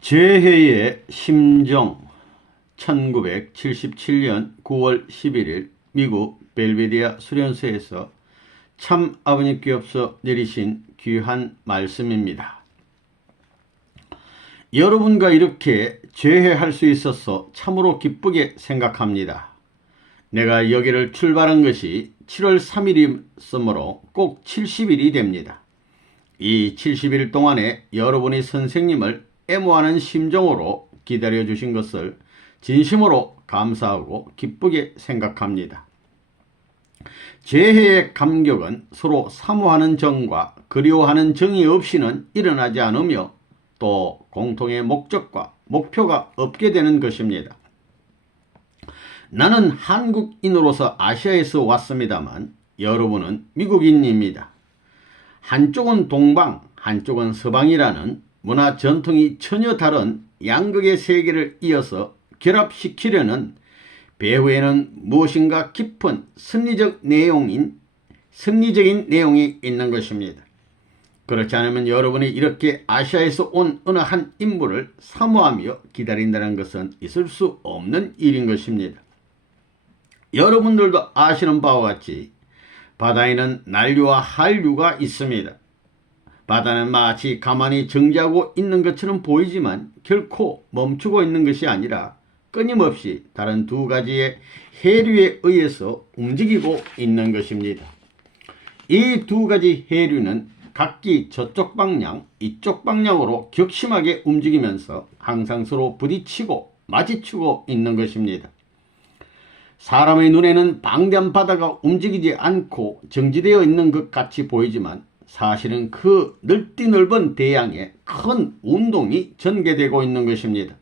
죄해의 심정. 1977년 9월 11일 미국 벨베디아 수련소에서 참 아버님께서 내리신 귀한 말씀입니다. 여러분과 이렇게 죄해할 수 있어서 참으로 기쁘게 생각합니다. 내가 여기를 출발한 것이 7월 3일이므로 꼭 70일이 됩니다. 이 70일 동안에 여러분이 선생님을 애모하는 심정으로 기다려주신 것을 진심으로 감사하고 기쁘게 생각합니다. 죄해의 감격은 서로 사모하는 정과 그리워하는 정이 없이는 일어나지 않으며 또 공통의 목적과 목표가 없게 되는 것입니다. 나는 한국인으로서 아시아에서 왔습니다만 여러분은 미국인입니다. 한쪽은 동방, 한쪽은 서방이라는 문화 전통이 전혀 다른 양극의 세계를 이어서 결합시키려는 배후에는 무엇인가 깊은 승리적인 내용이 있는 것입니다. 그렇지 않으면 여러분이 이렇게 아시아에서 온 어느 한 인물을 사모하며 기다린다는 것은 있을 수 없는 일인 것입니다. 여러분들도 아시는 바와 같이 바다에는 난류와 한류가 있습니다. 바다는 마치 가만히 정지하고 있는 것처럼 보이지만 결코 멈추고 있는 것이 아니라 끊임없이 다른 두 가지의 해류에 의해서 움직이고 있는 것입니다. 이 두 가지 해류는 각기 저쪽 방향, 이쪽 방향으로 격심하게 움직이면서 항상 서로 부딪히고 마주치고 있는 것입니다. 사람의 눈에는 방대한 바다가 움직이지 않고 정지되어 있는 것 같이 보이지만 사실은 그 넓디 넓은 대양에 큰 운동이 전개되고 있는 것입니다.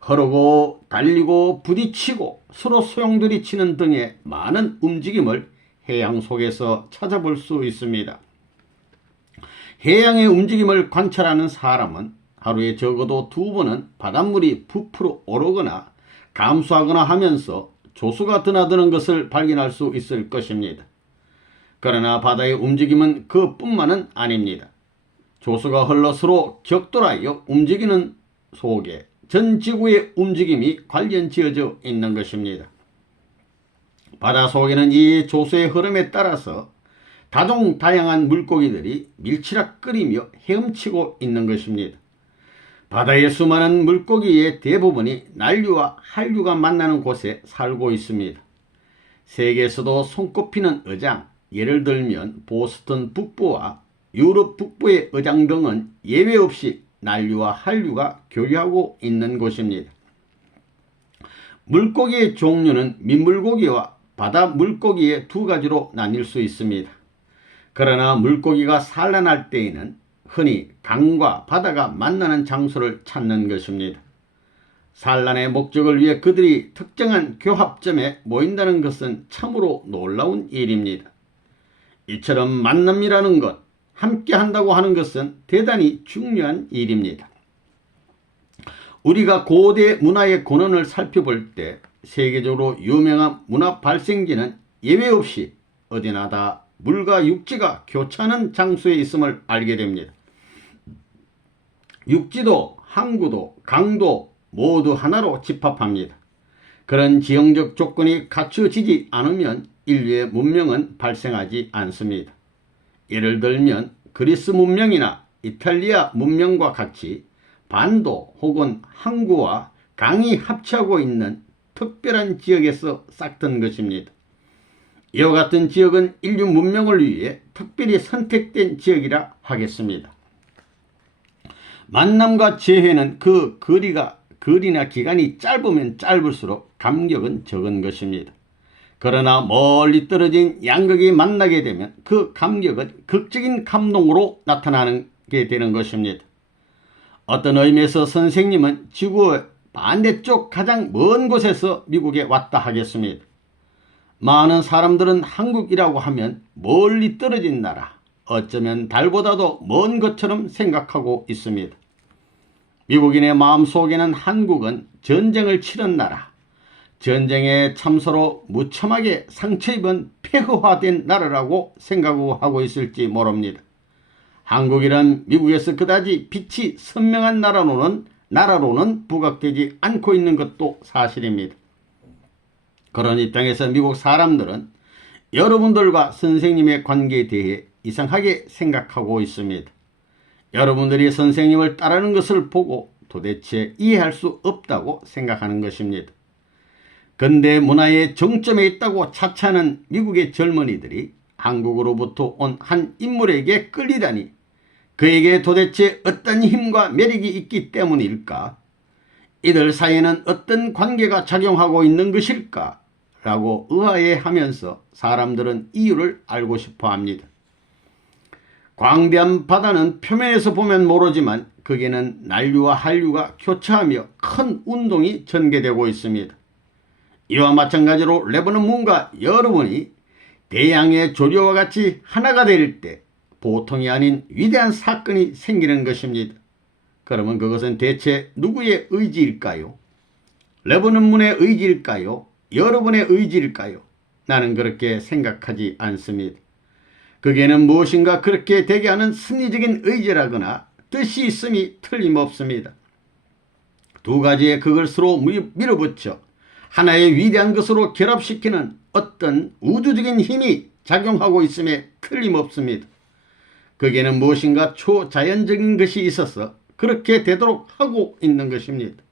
흐르고 달리고 부딪히고 서로 소용돌이치는 등의 많은 움직임을 해양 속에서 찾아볼 수 있습니다. 해양의 움직임을 관찰하는 사람은 하루에 적어도 2번은 바닷물이 부풀어 오르거나 감소하거나 하면서 조수가 드나드는 것을 발견할 수 있을 것입니다. 그러나 바다의 움직임은 그뿐만은 아닙니다. 조수가 흘러 서로 격돌하여 움직이는 속에 전 지구의 움직임이 관련 지어져 있는 것입니다. 바다 속에는 이 조수의 흐름에 따라서 다종다양한 물고기들이 밀치락거리며 헤엄치고 있는 것입니다. 바다의 수많은 물고기의 대부분이 난류와 한류가 만나는 곳에 살고 있습니다. 세계에서도 손꼽히는 어장, 예를 들면 보스턴 북부와 유럽 북부의 어장 등은 예외 없이 난류와 한류가 교류하고 있는 곳입니다. 물고기의 종류는 민물고기와 바다 물고기의 두 가지로 나뉠 수 있습니다. 그러나 물고기가 산란할 때에는 흔히 강과 바다가 만나는 장소를 찾는 것입니다. 산란의 목적을 위해 그들이 특정한 교합점에 모인다는 것은 참으로 놀라운 일입니다. 이처럼 만남이라는 것, 함께 한다고 하는 것은 대단히 중요한 일입니다. 우리가 고대 문화의 근원을 살펴볼 때 세계적으로 유명한 문화 발생지는 예외 없이 어디나 다 물과 육지가 교차하는 장소에 있음을 알게 됩니다. 육지도 항구도 강도 모두 하나로 집합합니다. 그런 지형적 조건이 갖춰지지 않으면 인류의 문명은 발생하지 않습니다. 예를 들면 그리스 문명이나 이탈리아 문명과 같이 반도 혹은 항구와 강이 합치하고 있는 특별한 지역에서 싹튼 것입니다. 이와 같은 지역은 인류 문명을 위해 특별히 선택된 지역이라 하겠습니다. 만남과 재회는 그 거리나 기간이 짧으면 짧을수록 감격은 적은 것입니다. 그러나 멀리 떨어진 양극이 만나게 되면 그 감격은 극적인 감동으로 나타나게 되는 것입니다. 어떤 의미에서 선생님은 지구의 반대쪽 가장 먼 곳에서 미국에 왔다 하겠습니다. 많은 사람들은 한국이라고 하면 멀리 떨어진 나라, 어쩌면 달보다도 먼 것처럼 생각하고 있습니다. 미국인의 마음속에는 한국은 전쟁을 치른 나라, 전쟁의 참사로 무참하게 상처 입은 폐허화된 나라라고 생각하고 있을지 모릅니다. 한국이란 미국에서 그다지 빛이 선명한 나라로는 나라로는 부각되지 않고 있는 것도 사실입니다. 그런 입장에서 미국 사람들은 여러분들과 선생님의 관계에 대해 이상하게 생각하고 있습니다. 여러분들이 선생님을 따르는 것을 보고 도대체 이해할 수 없다고 생각하는 것입니다. 근대 문화의 정점에 있다고 자처하는 미국의 젊은이들이 한국으로부터 온 한 인물에게 끌리다니 그에게 도대체 어떤 힘과 매력이 있기 때문일까? 이들 사이에는 어떤 관계가 작용하고 있는 것일까? 라고 의아해하면서 사람들은 이유를 알고 싶어 합니다. 광대한 바다는 표면에서 보면 모르지만 거기에는 난류와 한류가 교차하며 큰 운동이 전개되고 있습니다. 이와 마찬가지로 레버넌 문과 여러분이 대양의 조류와 같이 하나가 될 때 보통이 아닌 위대한 사건이 생기는 것입니다. 그러면 그것은 대체 누구의 의지일까요? 레버넌 문의 의지일까요? 여러분의 의지일까요? 나는 그렇게 생각하지 않습니다. 거기에는 무엇인가 그렇게 되게 하는 승리적인 의지라거나 뜻이 있음이 틀림없습니다. 두 가지의 그걸 서로 밀어붙여 하나의 위대한 것으로 결합시키는 어떤 우주적인 힘이 작용하고 있음에 틀림없습니다. 거기에는 무엇인가 초자연적인 것이 있어서 그렇게 되도록 하고 있는 것입니다.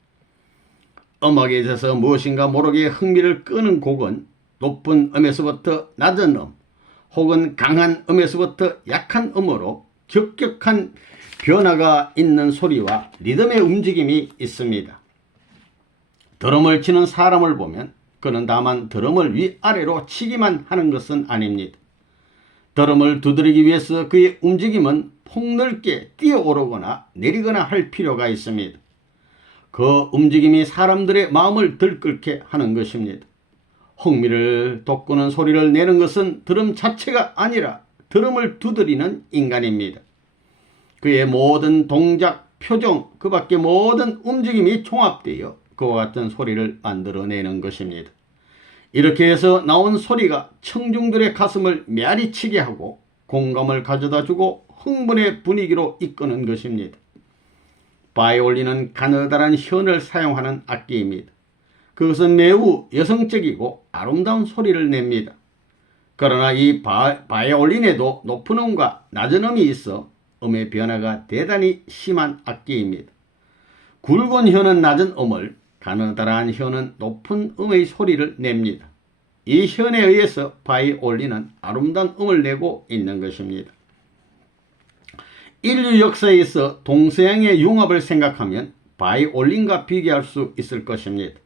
음악에 있어서 무엇인가 모르게 흥미를 끄는 곡은 높은 음에서부터 낮은 음, 혹은 강한 음에서부터 약한 음으로 격격한 변화가 있는 소리와 리듬의 움직임이 있습니다. 드럼을 치는 사람을 보면 그는 다만 드럼을 위아래로 치기만 하는 것은 아닙니다. 드럼을 두드리기 위해서 그의 움직임은 폭넓게 뛰어오르거나 내리거나 할 필요가 있습니다. 그 움직임이 사람들의 마음을 들끓게 하는 것입니다. 흥미를 돋구는 소리를 내는 것은 드럼 자체가 아니라 드럼을 두드리는 인간입니다. 그의 모든 동작, 표정, 그 밖의 모든 움직임이 종합되어 그와 같은 소리를 만들어내는 것입니다. 이렇게 해서 나온 소리가 청중들의 가슴을 메아리치게 하고 공감을 가져다주고 흥분의 분위기로 이끄는 것입니다. 바이올린은 가느다란 현을 사용하는 악기입니다. 그것은 매우 여성적이고 아름다운 소리를 냅니다. 그러나 이 바이올린에도 높은 음과 낮은 음이 있어 음의 변화가 대단히 심한 악기입니다. 굵은 혀는 낮은 음을, 가느다란 혀는 높은 음의 소리를 냅니다. 이 현에 의해서 바이올린은 아름다운 음을 내고 있는 것입니다. 인류 역사에서 동서양의 융합을 생각하면 바이올린과 비교할 수 있을 것입니다.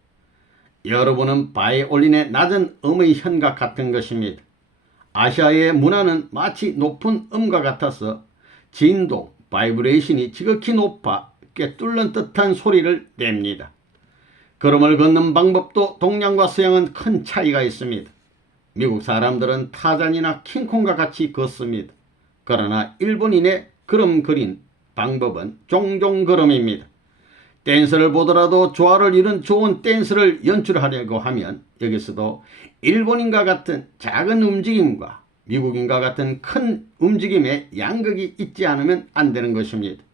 여러분은 바이올린의 낮은 음의 현과 같은 것입니다. 아시아의 문화는 마치 높은 음과 같아서 진동, 바이브레이션이 지극히 높아 꿰뚫는 듯한 소리를 냅니다. 걸음을 걷는 방법도 동양과 서양은 큰 차이가 있습니다. 미국 사람들은 타잔이나 킹콩과 같이 걷습니다. 그러나 일본인의 걸음걸인 방법은 종종 걸음입니다. 댄스를 보더라도 조화를 이룬 좋은 댄스를 연출하려고 하면 여기서도 일본인과 같은 작은 움직임과 미국인과 같은 큰 움직임의 양극이 있지 않으면 안 되는 것입니다.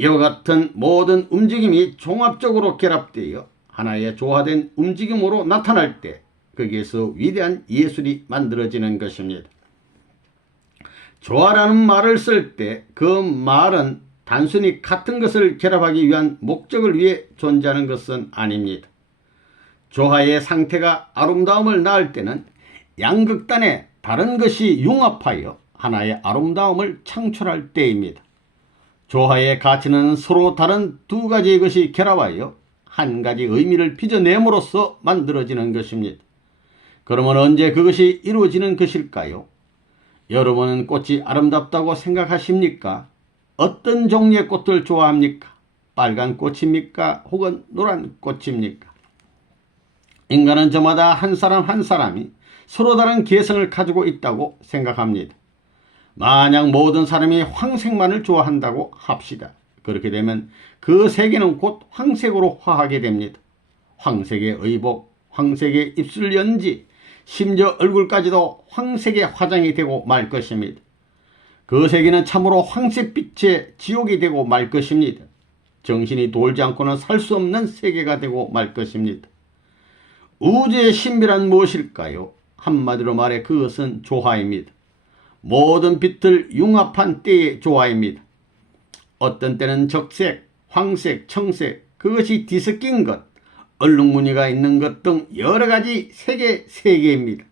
이와 같은 모든 움직임이 종합적으로 결합되어 하나의 조화된 움직임으로 나타날 때 거기에서 위대한 예술이 만들어지는 것입니다. 조화라는 말을 쓸 때 그 말은 단순히 같은 것을 결합하기 위한 목적을 위해 존재하는 것은 아닙니다. 조화의 상태가 아름다움을 낳을 때는 양극단의 다른 것이 융합하여 하나의 아름다움을 창출할 때입니다. 조화의 가치는 서로 다른 두 가지의 것이 결합하여 한 가지 의미를 빚어냄으로써 만들어지는 것입니다. 그러면 언제 그것이 이루어지는 것일까요? 여러분은 꽃이 아름답다고 생각하십니까? 어떤 종류의 꽃을 좋아합니까? 빨간 꽃입니까? 혹은 노란 꽃입니까? 인간은 저마다 한 사람 한 사람이 서로 다른 개성을 가지고 있다고 생각합니다. 만약 모든 사람이 황색만을 좋아한다고 합시다. 그렇게 되면 그 세계는 곧 황색으로 화하게 됩니다. 황색의 의복, 황색의 입술 연지, 심지어 얼굴까지도 황색의 화장이 되고 말 것입니다. 그 세계는 참으로 황색빛의 지옥이 되고 말 것입니다. 정신이 돌지 않고는 살 수 없는 세계가 되고 말 것입니다. 우주의 신비란 무엇일까요? 한마디로 말해 그것은 조화입니다. 모든 빛을 융합한 때의 조화입니다. 어떤 때는 적색, 황색, 청색, 그것이 뒤섞인 것, 얼룩무늬가 있는 것 등 여러가지 세계입니다.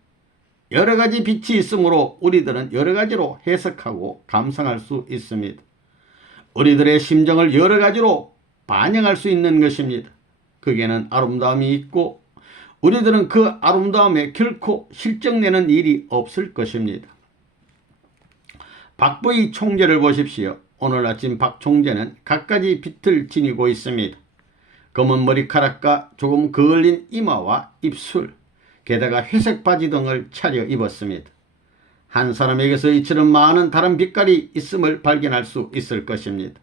여러가지 빛이 있으므로 우리들은 여러가지로 해석하고 감상할 수 있습니다. 우리들의 심정을 여러가지로 반영할 수 있는 것입니다. 극에는 아름다움이 있고 우리들은 그 아름다움에 결코 실정내는 일이 없을 것입니다. 박부희 총재를 보십시오. 오늘 아침 박 총재는 갖가지 빛을 지니고 있습니다. 검은 머리카락과 조금 그을린 이마와 입술, 게다가 회색 바지 등을 차려 입었습니다. 한 사람에게서 이처럼 많은 다른 빛깔이 있음을 발견할 수 있을 것입니다.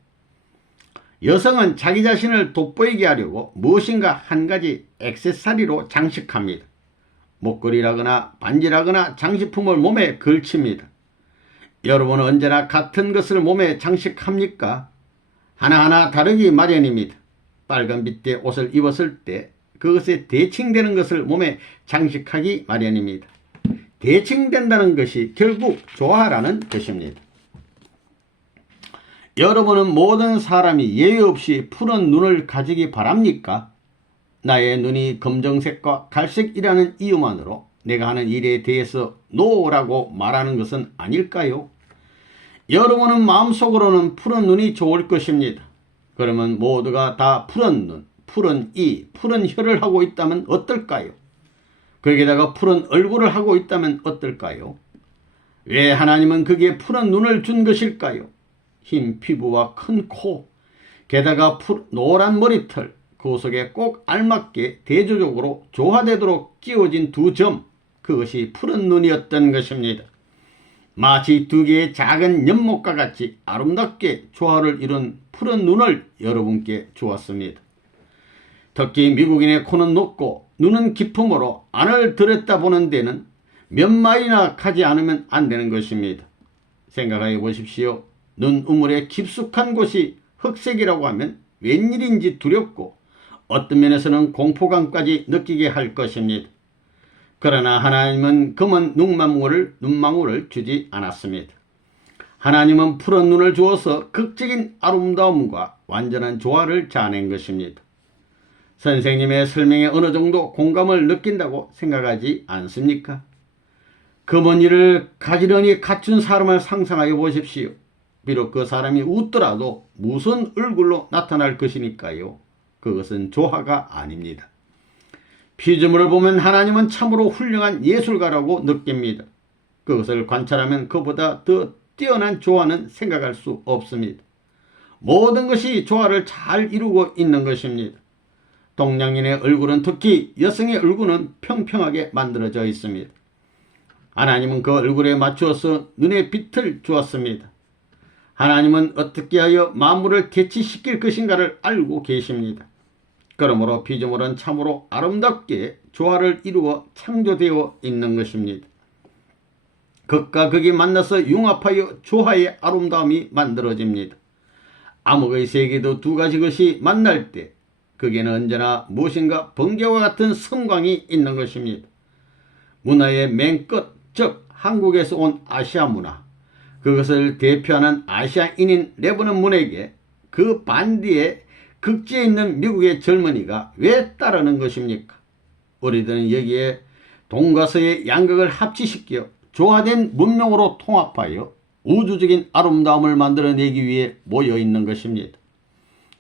여성은 자기 자신을 돋보이게 하려고 무엇인가 한 가지 액세서리로 장식합니다. 목걸이라거나 반지라거나 장식품을 몸에 걸칩니다. 여러분은 언제나 같은 것을 몸에 장식합니까? 하나하나 다르기 마련입니다. 빨간빛의 옷을 입었을 때 그것에 대칭되는 것을 몸에 장식하기 마련입니다. 대칭된다는 것이 결국 조화라는 것입니다. 여러분은 모든 사람이 예외 없이 푸른 눈을 가지기 바랍니까? 나의 눈이 검정색과 갈색이라는 이유만으로 내가 하는 일에 대해서 노라고 말하는 것은 아닐까요? 여러분은 마음속으로는 푸른 눈이 좋을 것입니다. 그러면 모두가 다 푸른 눈, 푸른 이, 푸른 혀를 하고 있다면 어떨까요? 거기에다가 푸른 얼굴을 하고 있다면 어떨까요? 왜 하나님은 그게 푸른 눈을 준 것일까요? 흰 피부와 큰 코, 게다가 노란 머리털, 그 속에 꼭 알맞게 대조적으로 조화되도록 끼워진 두 점, 그것이 푸른 눈이었던 것입니다. 마치 두 개의 작은 연못과 같이 아름답게 조화를 이룬 푸른 눈을 여러분께 주었습니다. 특히 미국인의 코는 높고 눈은 깊음으로 안을 들여다보는 데는 몇 마일이나 가지 않으면 안 되는 것입니다. 생각해 보십시오. 눈 우물의 깊숙한 곳이 흑색이라고 하면 웬일인지 두렵고 어떤 면에서는 공포감까지 느끼게 할 것입니다. 그러나 하나님은 검은 눈망울을 주지 않았습니다. 하나님은 푸른 눈을 주어서 극적인 아름다움과 완전한 조화를 자아낸 것입니다. 선생님의 설명에 어느 정도 공감을 느낀다고 생각하지 않습니까? 검은 이를 가지런히 갖춘 사람을 상상하여 보십시오. 비록 그 사람이 웃더라도 무슨 얼굴로 나타날 것이니까요. 그것은 조화가 아닙니다. 피조물을 보면 하나님은 참으로 훌륭한 예술가라고 느낍니다. 그것을 관찰하면 그보다 더 뛰어난 조화는 생각할 수 없습니다. 모든 것이 조화를 잘 이루고 있는 것입니다. 동양인의 얼굴은, 특히 여성의 얼굴은 평평하게 만들어져 있습니다. 하나님은 그 얼굴에 맞추어서 눈에 빛을 주었습니다. 하나님은 어떻게 하여 만물을 대치시킬 것인가를 알고 계십니다. 그러므로 피조물은 참으로 아름답게 조화를 이루어 창조되어 있는 것입니다. 극과 극이 만나서 융합하여 조화의 아름다움이 만들어집니다. 암흑의 세계도 두 가지 것이 만날 때 극에는 언제나 무엇인가 번개와 같은 섬광이 있는 것입니다. 문화의 맨 끝, 즉 한국에서 온 아시아 문화, 그것을 대표하는 아시아인인 레버넌 문에게 그 반대에 극지에 있는 미국의 젊은이가 왜 따르는 것입니까? 우리들은 여기에 동과 서의 양극을 합치시켜 조화된 문명으로 통합하여 우주적인 아름다움을 만들어내기 위해 모여있는 것입니다.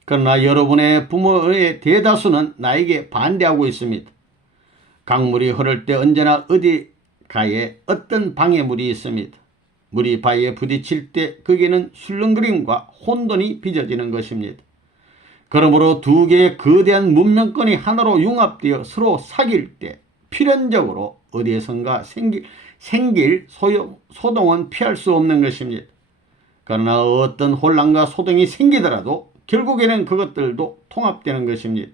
그러나 여러분의 부모의 대다수는 나에게 반대하고 있습니다. 강물이 흐를 때 언제나 어디가에 어떤 방해물이 있습니다. 물이 바위에 부딪힐 때 거기에는 술렁거림과 혼돈이 빚어지는 것입니다. 그러므로 두 개의 거대한 문명권이 하나로 융합되어 서로 사귈 때 필연적으로 어디에선가 생길 소동은 피할 수 없는 것입니다. 그러나 어떤 혼란과 소동이 생기더라도 결국에는 그것들도 통합되는 것입니다.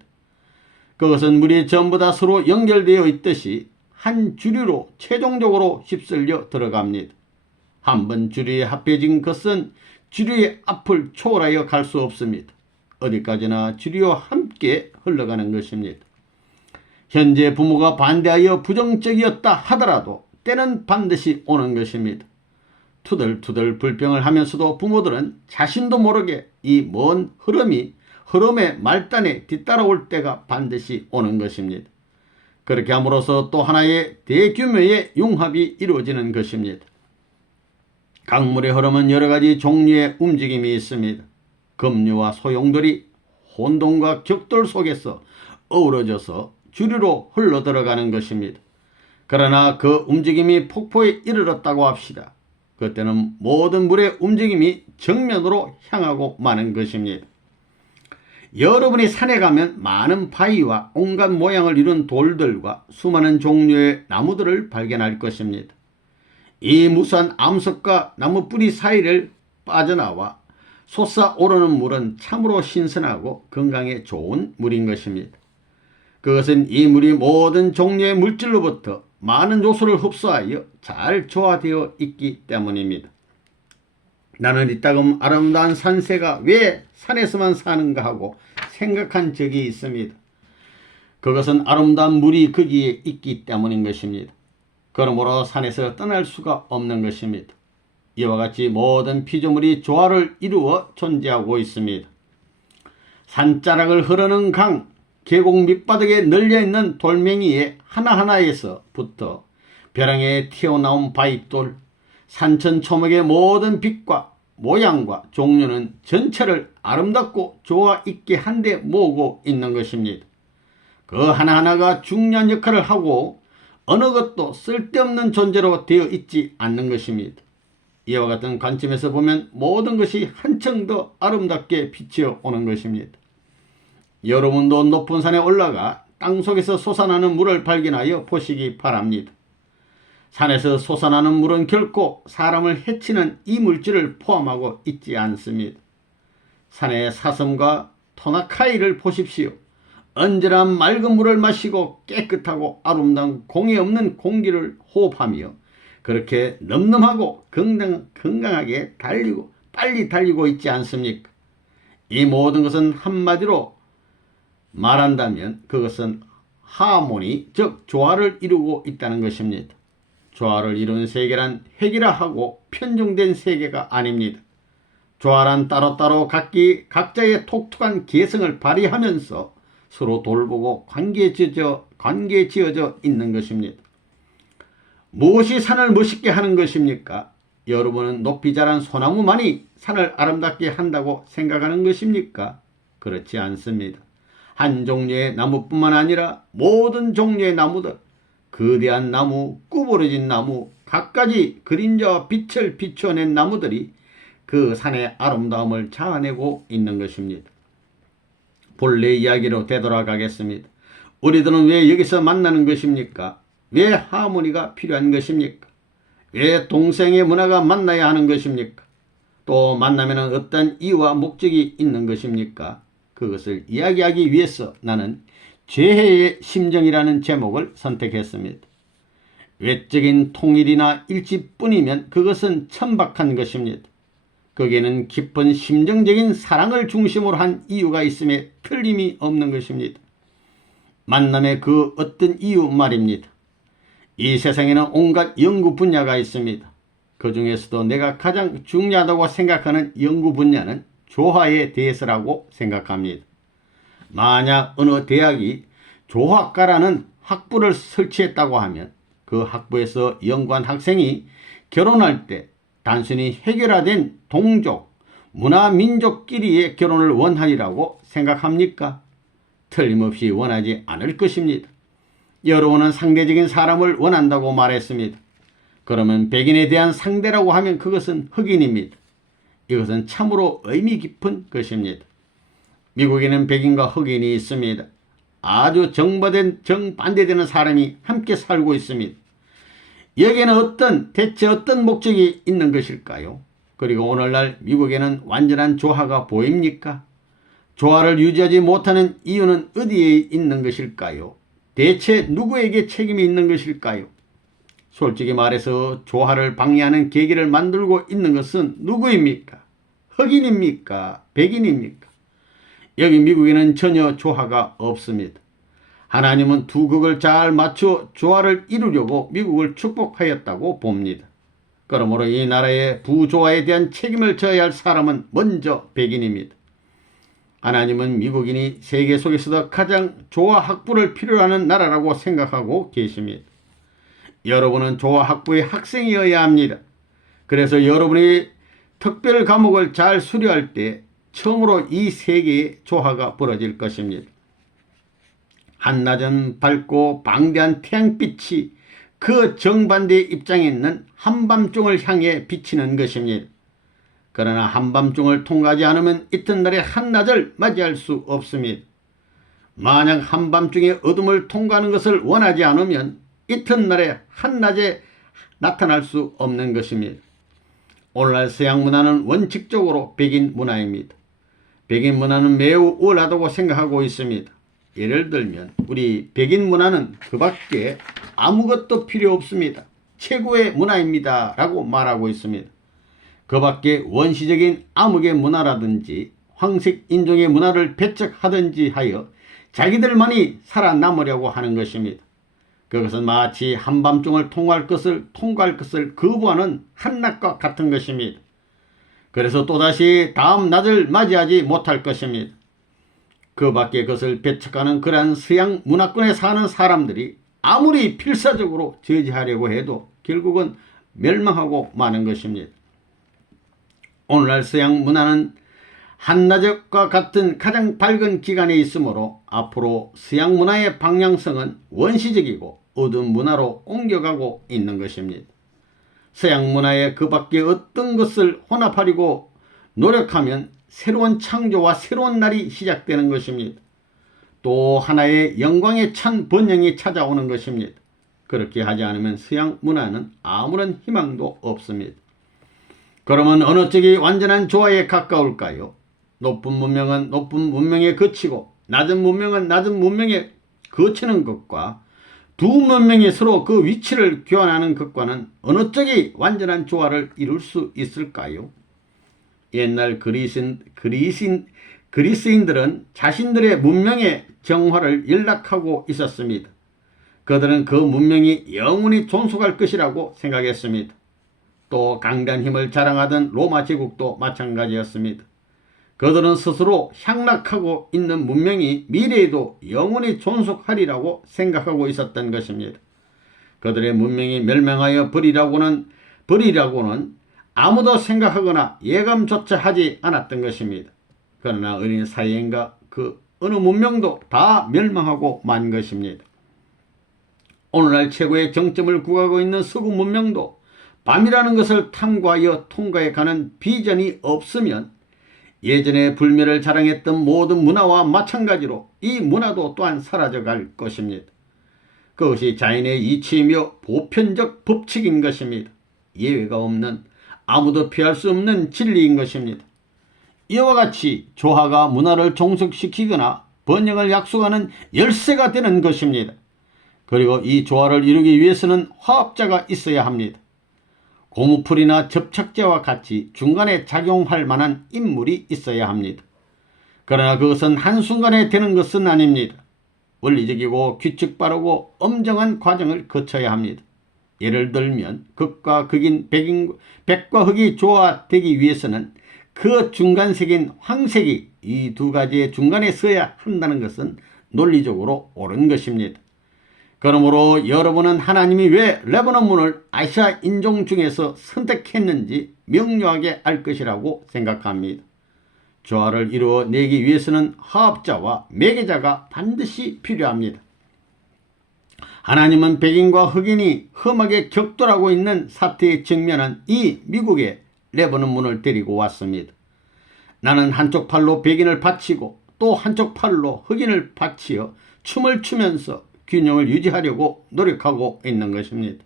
그것은 물이 전부 다 서로 연결되어 있듯이 한 주류로 최종적으로 휩쓸려 들어갑니다. 한번 주류에 합해진 것은 주류의 앞을 초월하여 갈 수 없습니다. 어디까지나 주류와 함께 흘러가는 것입니다. 현재 부모가 반대하여 부정적이었다 하더라도 때는 반드시 오는 것입니다. 투덜투덜 불평을 하면서도 부모들은 자신도 모르게 이 먼 흐름의 말단에 뒤따라올 때가 반드시 오는 것입니다. 그렇게 함으로써 또 하나의 대규모의 융합이 이루어지는 것입니다. 강물의 흐름은 여러 가지 종류의 움직임이 있습니다. 급류와 소용돌이 혼돈과 격돌 속에서 어우러져서 주류로 흘러들어가는 것입니다. 그러나 그 움직임이 폭포에 이르렀다고 합시다. 그때는 모든 물의 움직임이 정면으로 향하고 마는 것입니다. 여러분이 산에 가면 많은 바위와 온갖 모양을 이룬 돌들과 수많은 종류의 나무들을 발견할 것입니다. 이 무수한 암석과 나무 뿌리 사이를 빠져나와 솟아오르는 물은 참으로 신선하고 건강에 좋은 물인 것입니다. 그것은 이 물이 모든 종류의 물질로부터 많은 요소를 흡수하여 잘 조화되어 있기 때문입니다. 나는 이따금 아름다운 산새가 왜 산에서만 사는가 하고 생각한 적이 있습니다. 그것은 아름다운 물이 거기에 있기 때문인 것입니다. 그러므로 산에서 떠날 수가 없는 것입니다. 이와 같이 모든 피조물이 조화를 이루어 존재하고 있습니다. 산자락을 흐르는 강, 계곡 밑바닥에 널려있는 돌멩이의 하나하나에서부터 벼랑에 튀어나온 바위돌, 산천 초목의 모든 빛과 모양과 종류는 전체를 아름답고 조화 있게 한데 모으고 있는 것입니다. 그 하나하나가 중요한 역할을 하고 어느 것도 쓸데없는 존재로 되어 있지 않는 것입니다. 이와 같은 관점에서 보면 모든 것이 한층 더 아름답게 비치어 오는 것입니다. 여러분도 높은 산에 올라가 땅속에서 솟아나는 물을 발견하여 보시기 바랍니다. 산에서 솟아나는 물은 결코 사람을 해치는 이물질을 포함하고 있지 않습니다. 산의 사슴과 토나카이를 보십시오. 언제나 맑은 물을 마시고 깨끗하고 아름다운 공해 없는 공기를 호흡하며 그렇게 늠름하고 건강하게 빨리 달리고 있지 않습니까? 이 모든 것은 한마디로 말한다면 그것은 하모니, 즉 조화를 이루고 있다는 것입니다. 조화를 이루는 세계란 획일화하고 편중된 세계가 아닙니다. 조화란 따로따로 각자의 독특한 개성을 발휘하면서 서로 돌보고 관계에 지어져 있는 것입니다. 무엇이 산을 멋있게 하는 것입니까? 여러분은 높이 자란 소나무만이 산을 아름답게 한다고 생각하는 것입니까? 그렇지 않습니다. 한 종류의 나무뿐만 아니라 모든 종류의 나무들, 거대한 나무, 구부러진 나무, 갖가지 그림자와 빛을 비추어낸 나무들이 그 산의 아름다움을 자아내고 있는 것입니다. 본래 이야기로 되돌아가겠습니다. 우리들은 왜 여기서 만나는 것입니까? 왜 하모니가 필요한 것입니까? 왜 동생의 문화가 만나야 하는 것입니까? 또 만나면 어떤 이유와 목적이 있는 것입니까? 그것을 이야기하기 위해서 나는 죄해의 심정이라는 제목을 선택했습니다. 외적인 통일이나 일치뿐이면 그것은 천박한 것입니다. 거기에는 깊은 심정적인 사랑을 중심으로 한 이유가 있음에 틀림이 없는 것입니다. 만남의 그 어떤 이유 말입니다. 이 세상에는 온갖 연구 분야가 있습니다. 그 중에서도 내가 가장 중요하다고 생각하는 연구 분야는 조화에 대해서라고 생각합니다. 만약 어느 대학이 조화과라는 학부를 설치했다고 하면 그 학부에서 연구한 학생이 결혼할 때 단순히 해결화된 동족, 문화, 민족끼리의 결혼을 원하리라고 생각합니까? 틀림없이 원하지 않을 것입니다. 여러분은 상대적인 사람을 원한다고 말했습니다. 그러면 백인에 대한 상대라고 하면 그것은 흑인입니다. 이것은 참으로 의미 깊은 것입니다. 미국에는 백인과 흑인이 있습니다. 아주 정반대되는 사람이 함께 살고 있습니다. 여기에는 대체 어떤 목적이 있는 것일까요? 그리고 오늘날 미국에는 완전한 조화가 보입니까? 조화를 유지하지 못하는 이유는 어디에 있는 것일까요? 대체 누구에게 책임이 있는 것일까요? 솔직히 말해서 조화를 방해하는 계기를 만들고 있는 것은 누구입니까? 흑인입니까? 백인입니까? 여기 미국에는 전혀 조화가 없습니다. 하나님은 두 극을 잘 맞춰 조화를 이루려고 미국을 축복하였다고 봅니다. 그러므로 이 나라의 부조화에 대한 책임을 져야 할 사람은 먼저 백인입니다. 하나님은 미국인이 세계 속에서도 가장 조화 학부를 필요로 하는 나라라고 생각하고 계십니다. 여러분은 조화 학부의 학생이어야 합니다. 그래서 여러분이 특별 과목을 잘 수료할 때 처음으로 이 세계의 조화가 벌어질 것입니다. 한낮은 밝고 방대한 태양빛이 그 정반대의 입장에 있는 한밤중을 향해 비치는 것입니다. 그러나 한밤중을 통과하지 않으면 이튿날의 한낮을 맞이할 수 없습니다. 만약 한밤중의 어둠을 통과하는 것을 원하지 않으면 이튿날의 한낮에 나타날 수 없는 것입니다. 오늘날 서양 문화는 원칙적으로 백인 문화입니다. 백인 문화는 매우 우월하다고 생각하고 있습니다. 예를 들면 우리 백인 문화는 그 밖에 아무것도 필요 없습니다. 최고의 문화입니다 라고 말하고 있습니다. 그 밖에 원시적인 암흑의 문화라든지 황색 인종의 문화를 배척하든지 하여 자기들만이 살아남으려고 하는 것입니다. 그것은 마치 한밤중을 통과할 것을 거부하는 한낮과 같은 것입니다. 그래서 또다시 다음 낮을 맞이하지 못할 것입니다. 그 밖에 그것을 배척하는 그러한 서양 문화권에 사는 사람들이 아무리 필사적으로 저지하려고 해도 결국은 멸망하고 마는 것입니다. 오늘날 서양 문화는 한낮과 같은 가장 밝은 기간에 있으므로 앞으로 서양 문화의 방향성은 원시적이고 어두운 문화로 옮겨가고 있는 것입니다. 서양 문화의 그 밖에 어떤 것을 혼합하려고 노력하면 새로운 창조와 새로운 날이 시작되는 것입니다. 또 하나의 영광에 찬 번영이 찾아오는 것입니다. 그렇게 하지 않으면 서양 문화는 아무런 희망도 없습니다. 그러면 어느 쪽이 완전한 조화에 가까울까요? 높은 문명은 높은 문명에 그치고 낮은 문명은 낮은 문명에 그치는 것과 두 문명이 서로 그 위치를 교환하는 것과는 어느 쪽이 완전한 조화를 이룰 수 있을까요? 옛날 그리스인들은 자신들의 문명의 정화를 연락하고 있었습니다. 그들은 그 문명이 영원히 존속할 것이라고 생각했습니다. 또 강대한 힘을 자랑하던 로마 제국도 마찬가지였습니다. 그들은 스스로 향락하고 있는 문명이 미래에도 영원히 존속하리라고 생각하고 있었던 것입니다. 그들의 문명이 멸망하여 버리라고는 아무도 생각하거나 예감조차 하지 않았던 것입니다. 그러나 어린 사이엔가 그 어느 문명도 다 멸망하고 만 것입니다. 오늘날 최고의 정점을 구가고 있는 서구 문명도 밤이라는 것을 탐구하여 통과해 가는 비전이 없으면 예전에 불멸을 자랑했던 모든 문화와 마찬가지로 이 문화도 또한 사라져갈 것입니다. 그것이 자연의 이치이며 보편적 법칙인 것입니다. 예외가 없는 아무도 피할 수 없는 진리인 것입니다. 이와 같이 조화가 문화를 종속시키거나 번영을 약속하는 열쇠가 되는 것입니다. 그리고 이 조화를 이루기 위해서는 화합자가 있어야 합니다. 고무풀이나 접착제와 같이 중간에 작용할 만한 인물이 있어야 합니다. 그러나 그것은 한순간에 되는 것은 아닙니다. 원리적이고 규칙 바르고 엄정한 과정을 거쳐야 합니다. 예를 들면 극과 극인 백과 흑이 조화되기 위해서는 그 중간색인 황색이 이 두 가지의 중간에 서야 한다는 것은 논리적으로 옳은 것입니다. 그러므로 여러분은 하나님이 왜 레바논 문을 아시아 인종 중에서 선택했는지 명료하게 알 것이라고 생각합니다. 조화를 이루어내기 위해서는 화합자와 매개자가 반드시 필요합니다. 하나님은 백인과 흑인이 험하게 격돌하고 있는 사태에 직면한 이 미국에 레바논 문을 데리고 왔습니다. 나는 한쪽 팔로 백인을 바치고 또 한쪽 팔로 흑인을 바치어 춤을 추면서 균형을 유지하려고 노력하고 있는 것입니다.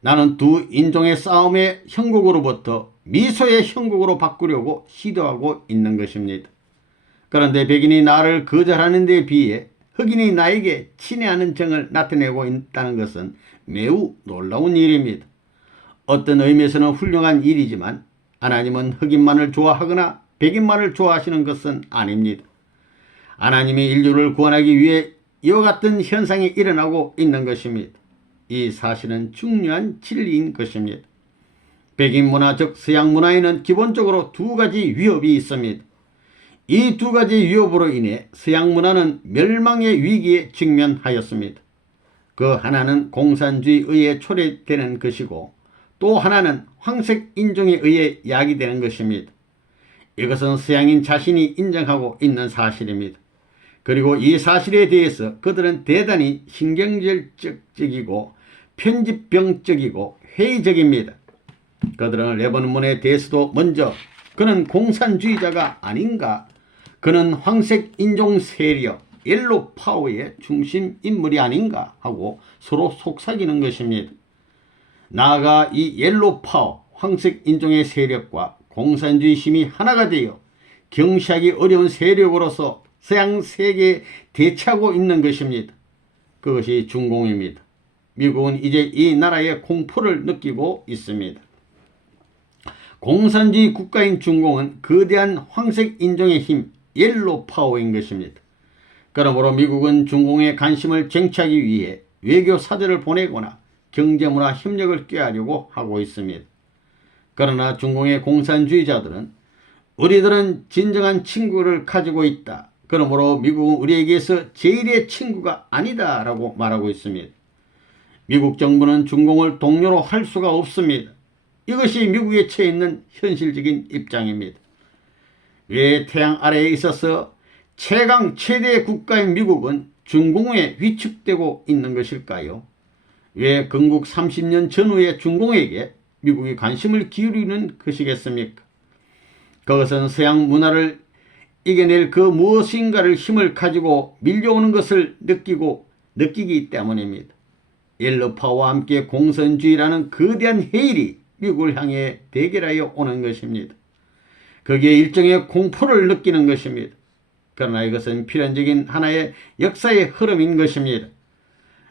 나는 두 인종의 싸움의 형국으로부터 미소의 형국으로 바꾸려고 시도하고 있는 것입니다. 그런데 백인이 나를 거절하는 데 비해 흑인이 나에게 친애하는 정을 나타내고 있다는 것은 매우 놀라운 일입니다. 어떤 의미에서는 훌륭한 일이지만 하나님은 흑인만을 좋아하거나 백인만을 좋아하시는 것은 아닙니다. 하나님이 인류를 구원하기 위해 이와 같은 현상이 일어나고 있는 것입니다. 이 사실은 중요한 진리인 것입니다. 백인 문화 즉 서양 문화에는 기본적으로 두 가지 위협이 있습니다. 이 두 가지 위협으로 인해 서양 문화는 멸망의 위기에 직면하였습니다. 그 하나는 공산주의에 의해 초래되는 것이고 또 하나는 황색 인종에 의해 야기되는 것입니다. 이것은 서양인 자신이 인정하고 있는 사실입니다. 그리고 이 사실에 대해서 그들은 대단히 신경질적이고 편집병적이고 회의적입니다. 그들은 레버논문에 대해서도 먼저 그는 공산주의자가 아닌가, 그는 황색 인종 세력 옐로 파워의 중심 인물이 아닌가 하고 서로 속삭이는 것입니다. 나아가 이 옐로 파워 황색 인종의 세력과 공산주의 힘이 하나가 되어 경시하기 어려운 세력으로서 서양 세계에 대치하고 있는 것입니다. 그것이 중공입니다. 미국은 이제 이 나라의 공포를 느끼고 있습니다. 공산주의 국가인 중공은 거대한 황색 인종의 힘, 옐로 파워인 것입니다. 그러므로 미국은 중공의 관심을 쟁취하기 위해 외교 사절을 보내거나 경제문화 협력을 꾀하려고 하고 있습니다. 그러나 중공의 공산주의자들은 우리들은 진정한 친구를 가지고 있다. 그러므로 미국은 우리에게서 제1의 친구가 아니다 라고 말하고 있습니다. 미국 정부는 중공을 동료로 할 수가 없습니다. 이것이 미국에 처해 있는 현실적인 입장입니다. 왜 태양 아래에 있어서 최강 최대 국가인 미국은 중공에 위축되고 있는 것일까요? 왜 건국 30년 전후의 중공에게 미국이 관심을 기울이는 것이겠습니까? 그것은 서양 문화를 이겨낼 그 무엇인가를 힘을 가지고 밀려오는 것을 느끼기 때문입니다. 옐로파와 함께 공산주의라는 거대한 해일이 미국을 향해 대결하여 오는 것입니다. 거기에 일종의 공포를 느끼는 것입니다. 그러나 이것은 필연적인 하나의 역사의 흐름인 것입니다.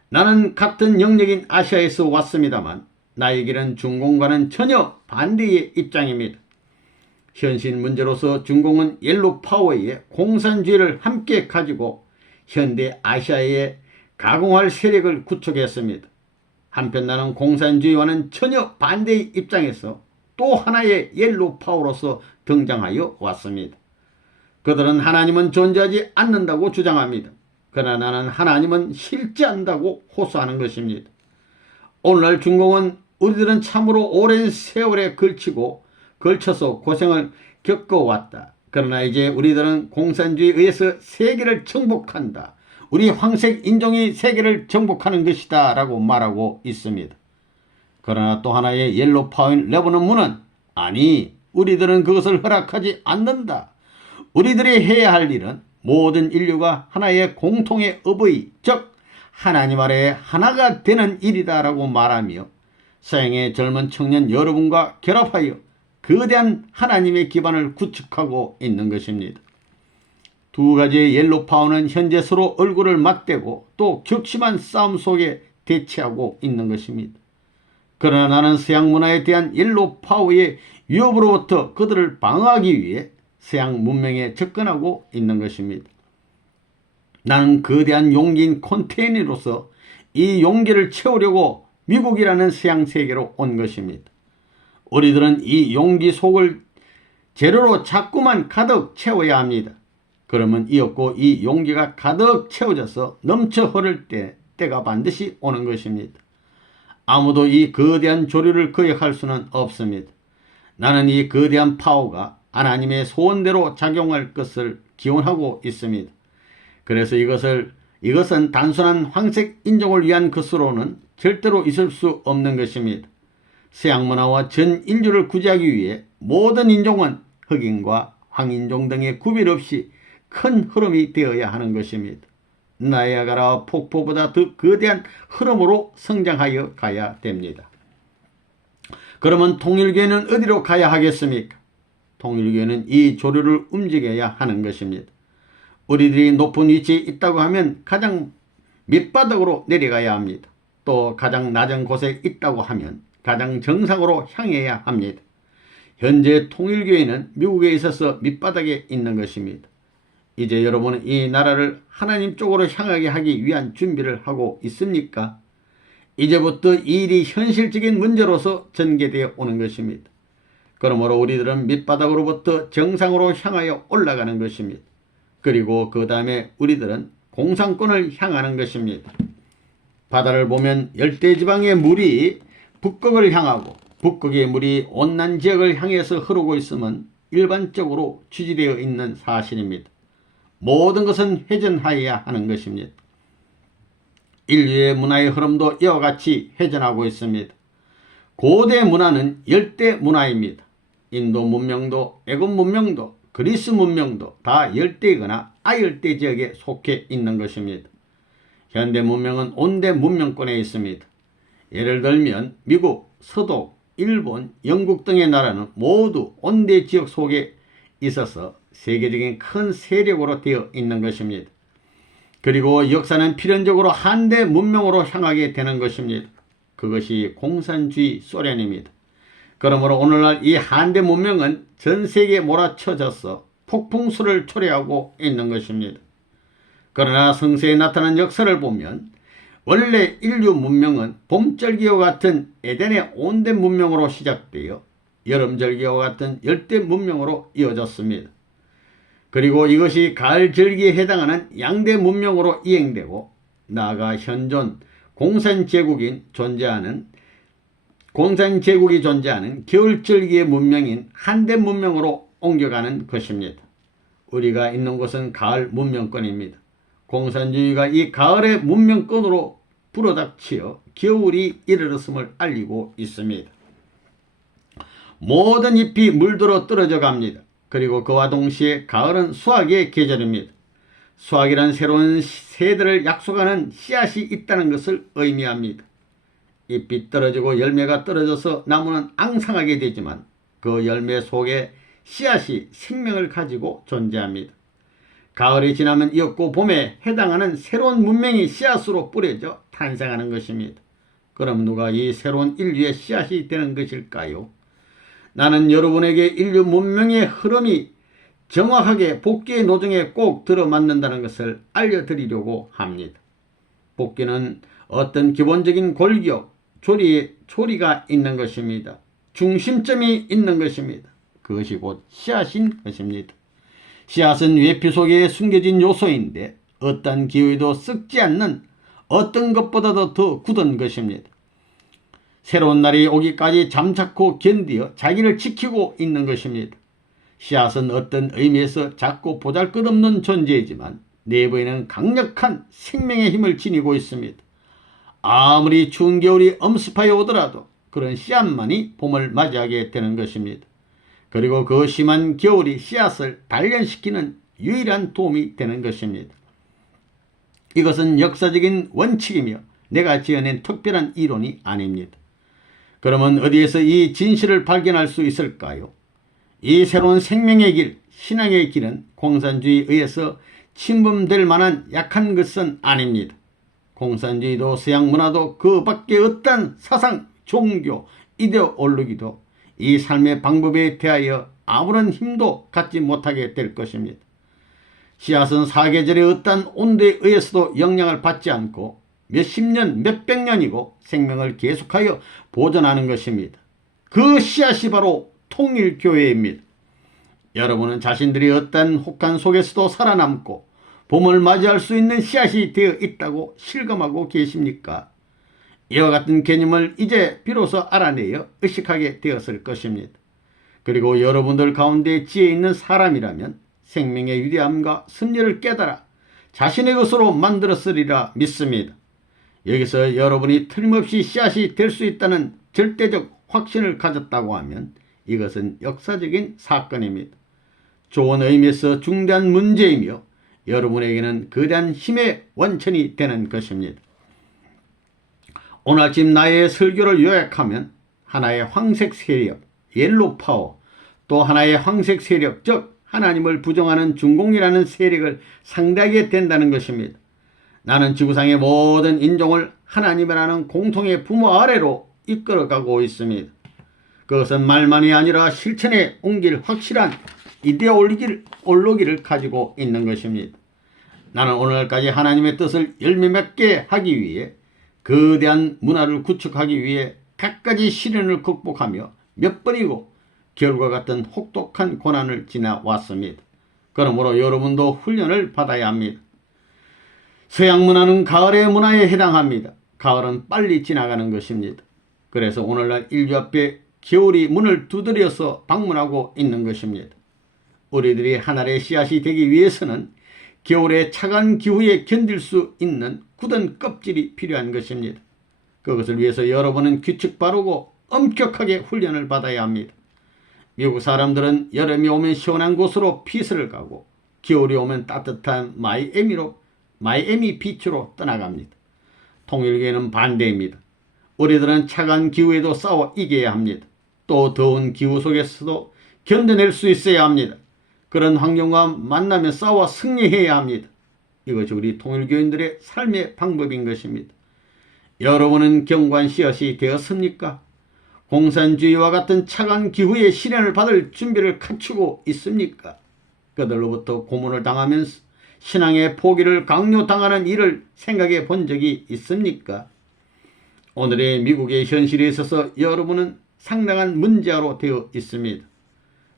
나는 같은 영역인 아시아에서 왔습니다만 나의 길은 중공과는 전혀 반대의 입장입니다. 현실 문제로서 중공은 옐로 파워의 공산주의를 함께 가지고 현대 아시아에 가공할 세력을 구축했습니다. 한편 나는 공산주의와는 전혀 반대의 입장에서 또 하나의 옐로 파워로서 등장하여 왔습니다. 그들은 하나님은 존재하지 않는다고 주장합니다. 그러나 나는 하나님은 실제한다고 호소하는 것입니다. 오늘날 중공은 우리들은 참으로 오랜 세월에 걸쳐서 고생을 겪어왔다. 그러나 이제 우리들은 공산주의에 의해서 세계를 정복한다. 우리 황색 인종이 세계를 정복하는 것이다 라고 말하고 있습니다. 그러나 또 하나의 옐로 파워인 레버논문은 아니, 우리들은 그것을 허락하지 않는다. 우리들이 해야 할 일은 모든 인류가 하나의 공통의 어버이, 즉 하나님 아래 하나가 되는 일이다 라고 말하며 서양의 젊은 청년 여러분과 결합하여 거대한 하나님의 기반을 구축하고 있는 것입니다. 두 가지의 옐로 파워는 현재 서로 얼굴을 맞대고 또 격심한 싸움 속에 대치하고 있는 것입니다. 그러나 나는 서양 문화에 대한 옐로 파워의 위협으로부터 그들을 방어하기 위해 서양 문명에 접근하고 있는 것입니다. 나는 거대한 용기인 컨테이너로서 이 용기를 채우려고 미국이라는 서양 세계로 온 것입니다. 우리들은 이 용기 속을 재료로 자꾸만 가득 채워야 합니다. 그러면 이었고 이 용기가 가득 채워져서 넘쳐 흐를 때가 반드시 오는 것입니다. 아무도 이 거대한 조류를 거역할 수는 없습니다. 나는 이 거대한 파워가 하나님의 소원대로 작용할 것을 기원하고 있습니다. 그래서 이것은 단순한 황색 인종을 위한 것으로는 절대로 있을 수 없는 것입니다. 서양 문화와 전 인류를 구제하기 위해 모든 인종은 흑인과 황인종 등의 구별 없이 큰 흐름이 되어야 하는 것입니다. 나이아가라 폭포보다 더 거대한 흐름으로 성장하여 가야 됩니다. 그러면 통일교회는 어디로 가야 하겠습니까? 통일교회는 이 조류를 움직여야 하는 것입니다. 우리들이 높은 위치에 있다고 하면 가장 밑바닥으로 내려가야 합니다. 또 가장 낮은 곳에 있다고 하면 가장 정상으로 향해야 합니다. 현재 통일교회는 미국에 있어서 밑바닥에 있는 것입니다. 이제 여러분은 이 나라를 하나님 쪽으로 향하게 하기 위한 준비를 하고 있습니까? 이제부터 이 일이 현실적인 문제로서 전개되어 오는 것입니다. 그러므로 우리들은 밑바닥으로부터 정상으로 향하여 올라가는 것입니다. 그리고 그 다음에 우리들은 공산권을 향하는 것입니다. 바다를 보면 열대지방의 물이 북극을 향하고 북극의 물이 온난 지역을 향해서 흐르고 있으면 일반적으로 취지되어 있는 사실입니다. 모든 것은 회전하여야 하는 것입니다. 인류의 문화의 흐름도 이와 같이 회전하고 있습니다. 고대 문화는 열대 문화입니다. 인도 문명도 애굽 문명도 그리스 문명도 다 열대이거나 아열대 지역에 속해 있는 것입니다. 현대 문명은 온대 문명권에 있습니다. 예를 들면 미국, 서독, 일본, 영국 등의 나라는 모두 온대 지역 속에 있어서 세계적인 큰 세력으로 되어 있는 것입니다. 그리고 역사는 필연적으로 한대 문명으로 향하게 되는 것입니다. 그것이 공산주의 소련입니다. 그러므로 오늘날 이 한대 문명은 전 세계에 몰아쳐져서 폭풍수를 초래하고 있는 것입니다. 그러나 성서에 나타난 역사를 보면 원래 인류 문명은 봄절기와 같은 에덴의 온대 문명으로 시작되어 여름절기와 같은 열대 문명으로 이어졌습니다. 그리고 이것이 가을절기에 해당하는 양대 문명으로 이행되고 나아가 현존 공산제국이 존재하는 겨울절기의 문명인 한대 문명으로 옮겨가는 것입니다. 우리가 있는 곳은 가을 문명권입니다. 공산주의가 이 가을의 문명권으로 불어닥치어 겨울이 이르렀음을 알리고 있습니다. 모든 잎이 물들어 떨어져 갑니다. 그리고 그와 동시에 가을은 수확의 계절입니다. 수확이란 새로운 새들을 약속하는 씨앗이 있다는 것을 의미합니다. 잎이 떨어지고 열매가 떨어져서 나무는 앙상하게 되지만 그 열매 속에 씨앗이 생명을 가지고 존재합니다. 가을이 지나면 이었고 봄에 해당하는 새로운 문명이 씨앗으로 뿌려져 탄생하는 것입니다. 그럼 누가 이 새로운 인류의 씨앗이 되는 것일까요? 나는 여러분에게 인류 문명의 흐름이 정확하게 복귀의 노정에 꼭 들어맞는다는 것을 알려드리려고 합니다. 복귀는 어떤 기본적인 골격, 조리가 있는 것입니다. 중심점이 있는 것입니다. 그것이 곧 씨앗인 것입니다. 씨앗은 외피 속에 숨겨진 요소인데 어떤 기후에도 썩지 않는 어떤 것보다도 더 굳은 것입니다. 새로운 날이 오기까지 잠자코 견디어 자기를 지키고 있는 것입니다. 씨앗은 어떤 의미에서 작고 보잘것없는 존재이지만 내부에는 강력한 생명의 힘을 지니고 있습니다. 아무리 추운 겨울이 엄습하여 오더라도 그런 씨앗만이 봄을 맞이하게 되는 것입니다. 그리고 그 심한 겨울이 씨앗을 단련시키는 유일한 도움이 되는 것입니다. 이것은 역사적인 원칙이며 내가 지어낸 특별한 이론이 아닙니다. 그러면 어디에서 이 진실을 발견할 수 있을까요? 이 새로운 생명의 길, 신앙의 길은 공산주의에 의해서 침범될 만한 약한 것은 아닙니다. 공산주의도 서양 문화도 그 밖에 어떤 사상, 종교, 이데올로기도 이 삶의 방법에 대하여 아무런 힘도 갖지 못하게 될 것입니다. 씨앗은 사계절의 어떤 온도에 의해서도 영향을 받지 않고 몇십 년, 몇백 년이고 생명을 계속하여 보존하는 것입니다. 그 씨앗이 바로 통일교회입니다. 여러분은 자신들이 어떤 혹한 속에서도 살아남고 봄을 맞이할 수 있는 씨앗이 되어 있다고 실감하고 계십니까? 이와 같은 개념을 이제 비로소 알아내어 의식하게 되었을 것입니다. 그리고 여러분들 가운데 지혜 있는 사람이라면 생명의 위대함과 섭리를 깨달아 자신의 것으로 만들었으리라 믿습니다. 여기서 여러분이 틀림없이 씨앗이 될 수 있다는 절대적 확신을 가졌다고 하면 이것은 역사적인 사건입니다. 좋은 의미에서 중대한 문제이며 여러분에게는 거대한 힘의 원천이 되는 것입니다. 오늘 아침 나의 설교를 요약하면 하나의 황색 세력, 옐로우 파워, 또 하나의 황색 세력, 즉 하나님을 부정하는 중공이라는 세력을 상대하게 된다는 것입니다. 나는 지구상의 모든 인종을 하나님이라는 공통의 부모 아래로 이끌어가고 있습니다. 그것은 말만이 아니라 실천에 옮길 확실한 이데올로기를 가지고 있는 것입니다. 나는 오늘까지 하나님의 뜻을 열매 맺게 하기 위해 거대한 문화를 구축하기 위해 갖가지 시련을 극복하며 몇 번이고 겨울과 같은 혹독한 고난을 지나왔습니다. 그러므로 여러분도 훈련을 받아야 합니다. 서양 문화는 가을의 문화에 해당합니다. 가을은 빨리 지나가는 것입니다. 그래서 오늘날 인류 앞에 겨울이 문을 두드려서 방문하고 있는 것입니다. 우리들이 하늘의 씨앗이 되기 위해서는 겨울의 차가운 기후에 견딜 수 있는 굳은 껍질이 필요한 것입니다. 그것을 위해서 여러분은 규칙 바르고 엄격하게 훈련을 받아야 합니다. 미국 사람들은 여름이 오면 시원한 곳으로 피서를 가고 겨울이 오면 따뜻한 마이애미 비치로 떠나갑니다. 통일교회는 반대입니다. 우리들은 차가운 기후에도 싸워 이겨야 합니다. 또 더운 기후 속에서도 견뎌낼 수 있어야 합니다. 그런 환경과 만나며 싸워 승리해야 합니다. 이것이 우리 통일교인들의 삶의 방법인 것입니다. 여러분은 경관 씨앗이 되었습니까? 공산주의와 같은 차가운 기후의 시련을 받을 준비를 갖추고 있습니까? 그들로부터 고문을 당하면서 신앙의 포기를 강요당하는 일을 생각해 본 적이 있습니까? 오늘의 미국의 현실에 있어서 여러분은 상당한 문제아로 되어 있습니다.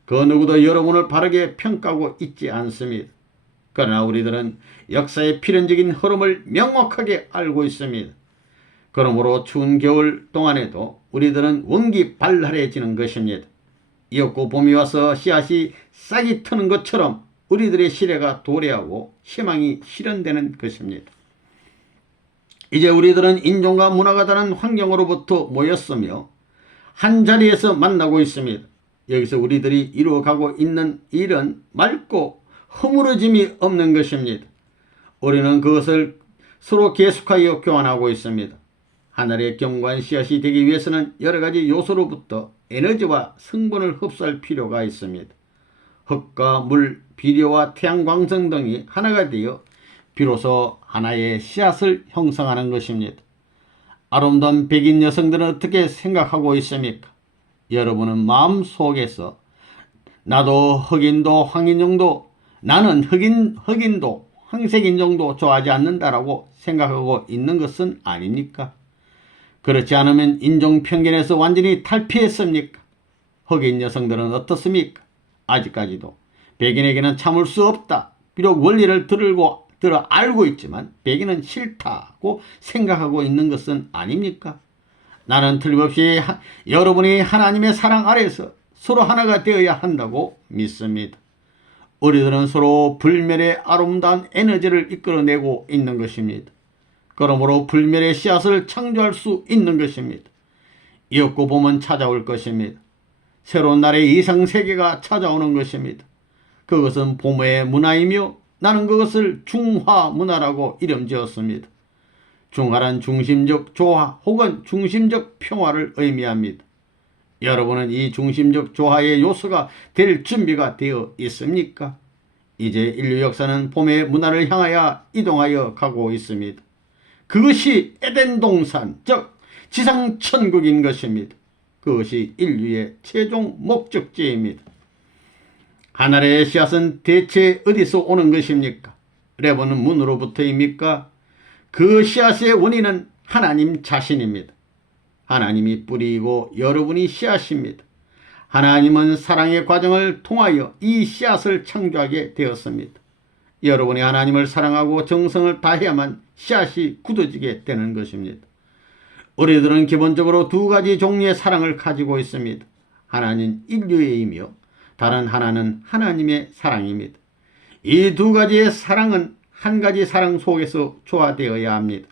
그 누구도 여러분을 바르게 평가하고 있지 않습니다. 그러나 우리들은 역사의 필연적인 흐름을 명확하게 알고 있습니다. 그러므로 추운 겨울 동안에도 우리들은 원기발랄해지는 것입니다. 이윽고 봄이 와서 씨앗이 싹이 트는 것처럼 우리들의 시대가 도래하고 희망이 실현되는 것입니다. 이제 우리들은 인종과 문화가 다른 환경으로부터 모였으며 한 자리에서 만나고 있습니다. 여기서 우리들이 이루어가고 있는 일은 맑고 허물어짐이 없는 것입니다. 우리는 그것을 서로 계속하여 교환하고 있습니다. 하늘의 경관 씨앗이 되기 위해서는 여러 가지 요소로부터 에너지와 성분을 흡수할 필요가 있습니다. 흙과 물, 비료와 태양광선 등이 하나가 되어 비로소 하나의 씨앗을 형성하는 것입니다. 아름다운 백인 여성들은 어떻게 생각하고 있습니까? 여러분은 마음속에서 나도 흑인도 황인종도 나는 흑인도 황색인종도 좋아하지 않는다라고 생각하고 있는 것은 아닙니까? 그렇지 않으면 인종편견에서 완전히 탈피했습니까? 흑인 여성들은 어떻습니까? 아직까지도 백인에게는 참을 수 없다. 비록 원리를 들어 알고 있지만 백인은 싫다고 생각하고 있는 것은 아닙니까? 나는 틀림없이 여러분이 하나님의 사랑 아래서 서로 하나가 되어야 한다고 믿습니다. 우리들은 서로 불멸의 아름다운 에너지를 이끌어내고 있는 것입니다. 그러므로 불멸의 씨앗을 창조할 수 있는 것입니다. 이윽고 봄은 찾아올 것입니다. 새로운 날의 이상세계가 찾아오는 것입니다. 그것은 봄의 문화이며 나는 그것을 중화문화라고 이름 지었습니다. 중화란 중심적 조화 혹은 중심적 평화를 의미합니다. 여러분은 이 중심적 조화의 요소가 될 준비가 되어 있습니까? 이제 인류 역사는 봄의 문화를 향하여 이동하여 가고 있습니다. 그것이 에덴 동산, 즉 지상천국인 것입니다. 그것이 인류의 최종 목적지입니다. 하늘의 씨앗은 대체 어디서 오는 것입니까? 레버는 문으로부터입니까? 그 씨앗의 원인은 하나님 자신입니다. 하나님이 뿌리이고 여러분이 씨앗입니다. 하나님은 사랑의 과정을 통하여 이 씨앗을 창조하게 되었습니다. 여러분이 하나님을 사랑하고 정성을 다해야만 씨앗이 굳어지게 되는 것입니다. 우리들은 기본적으로 두 가지 종류의 사랑을 가지고 있습니다. 하나는 인류의이며 다른 하나는 하나님의 사랑입니다. 이 두 가지의 사랑은 한 가지 사랑 속에서 조화되어야 합니다.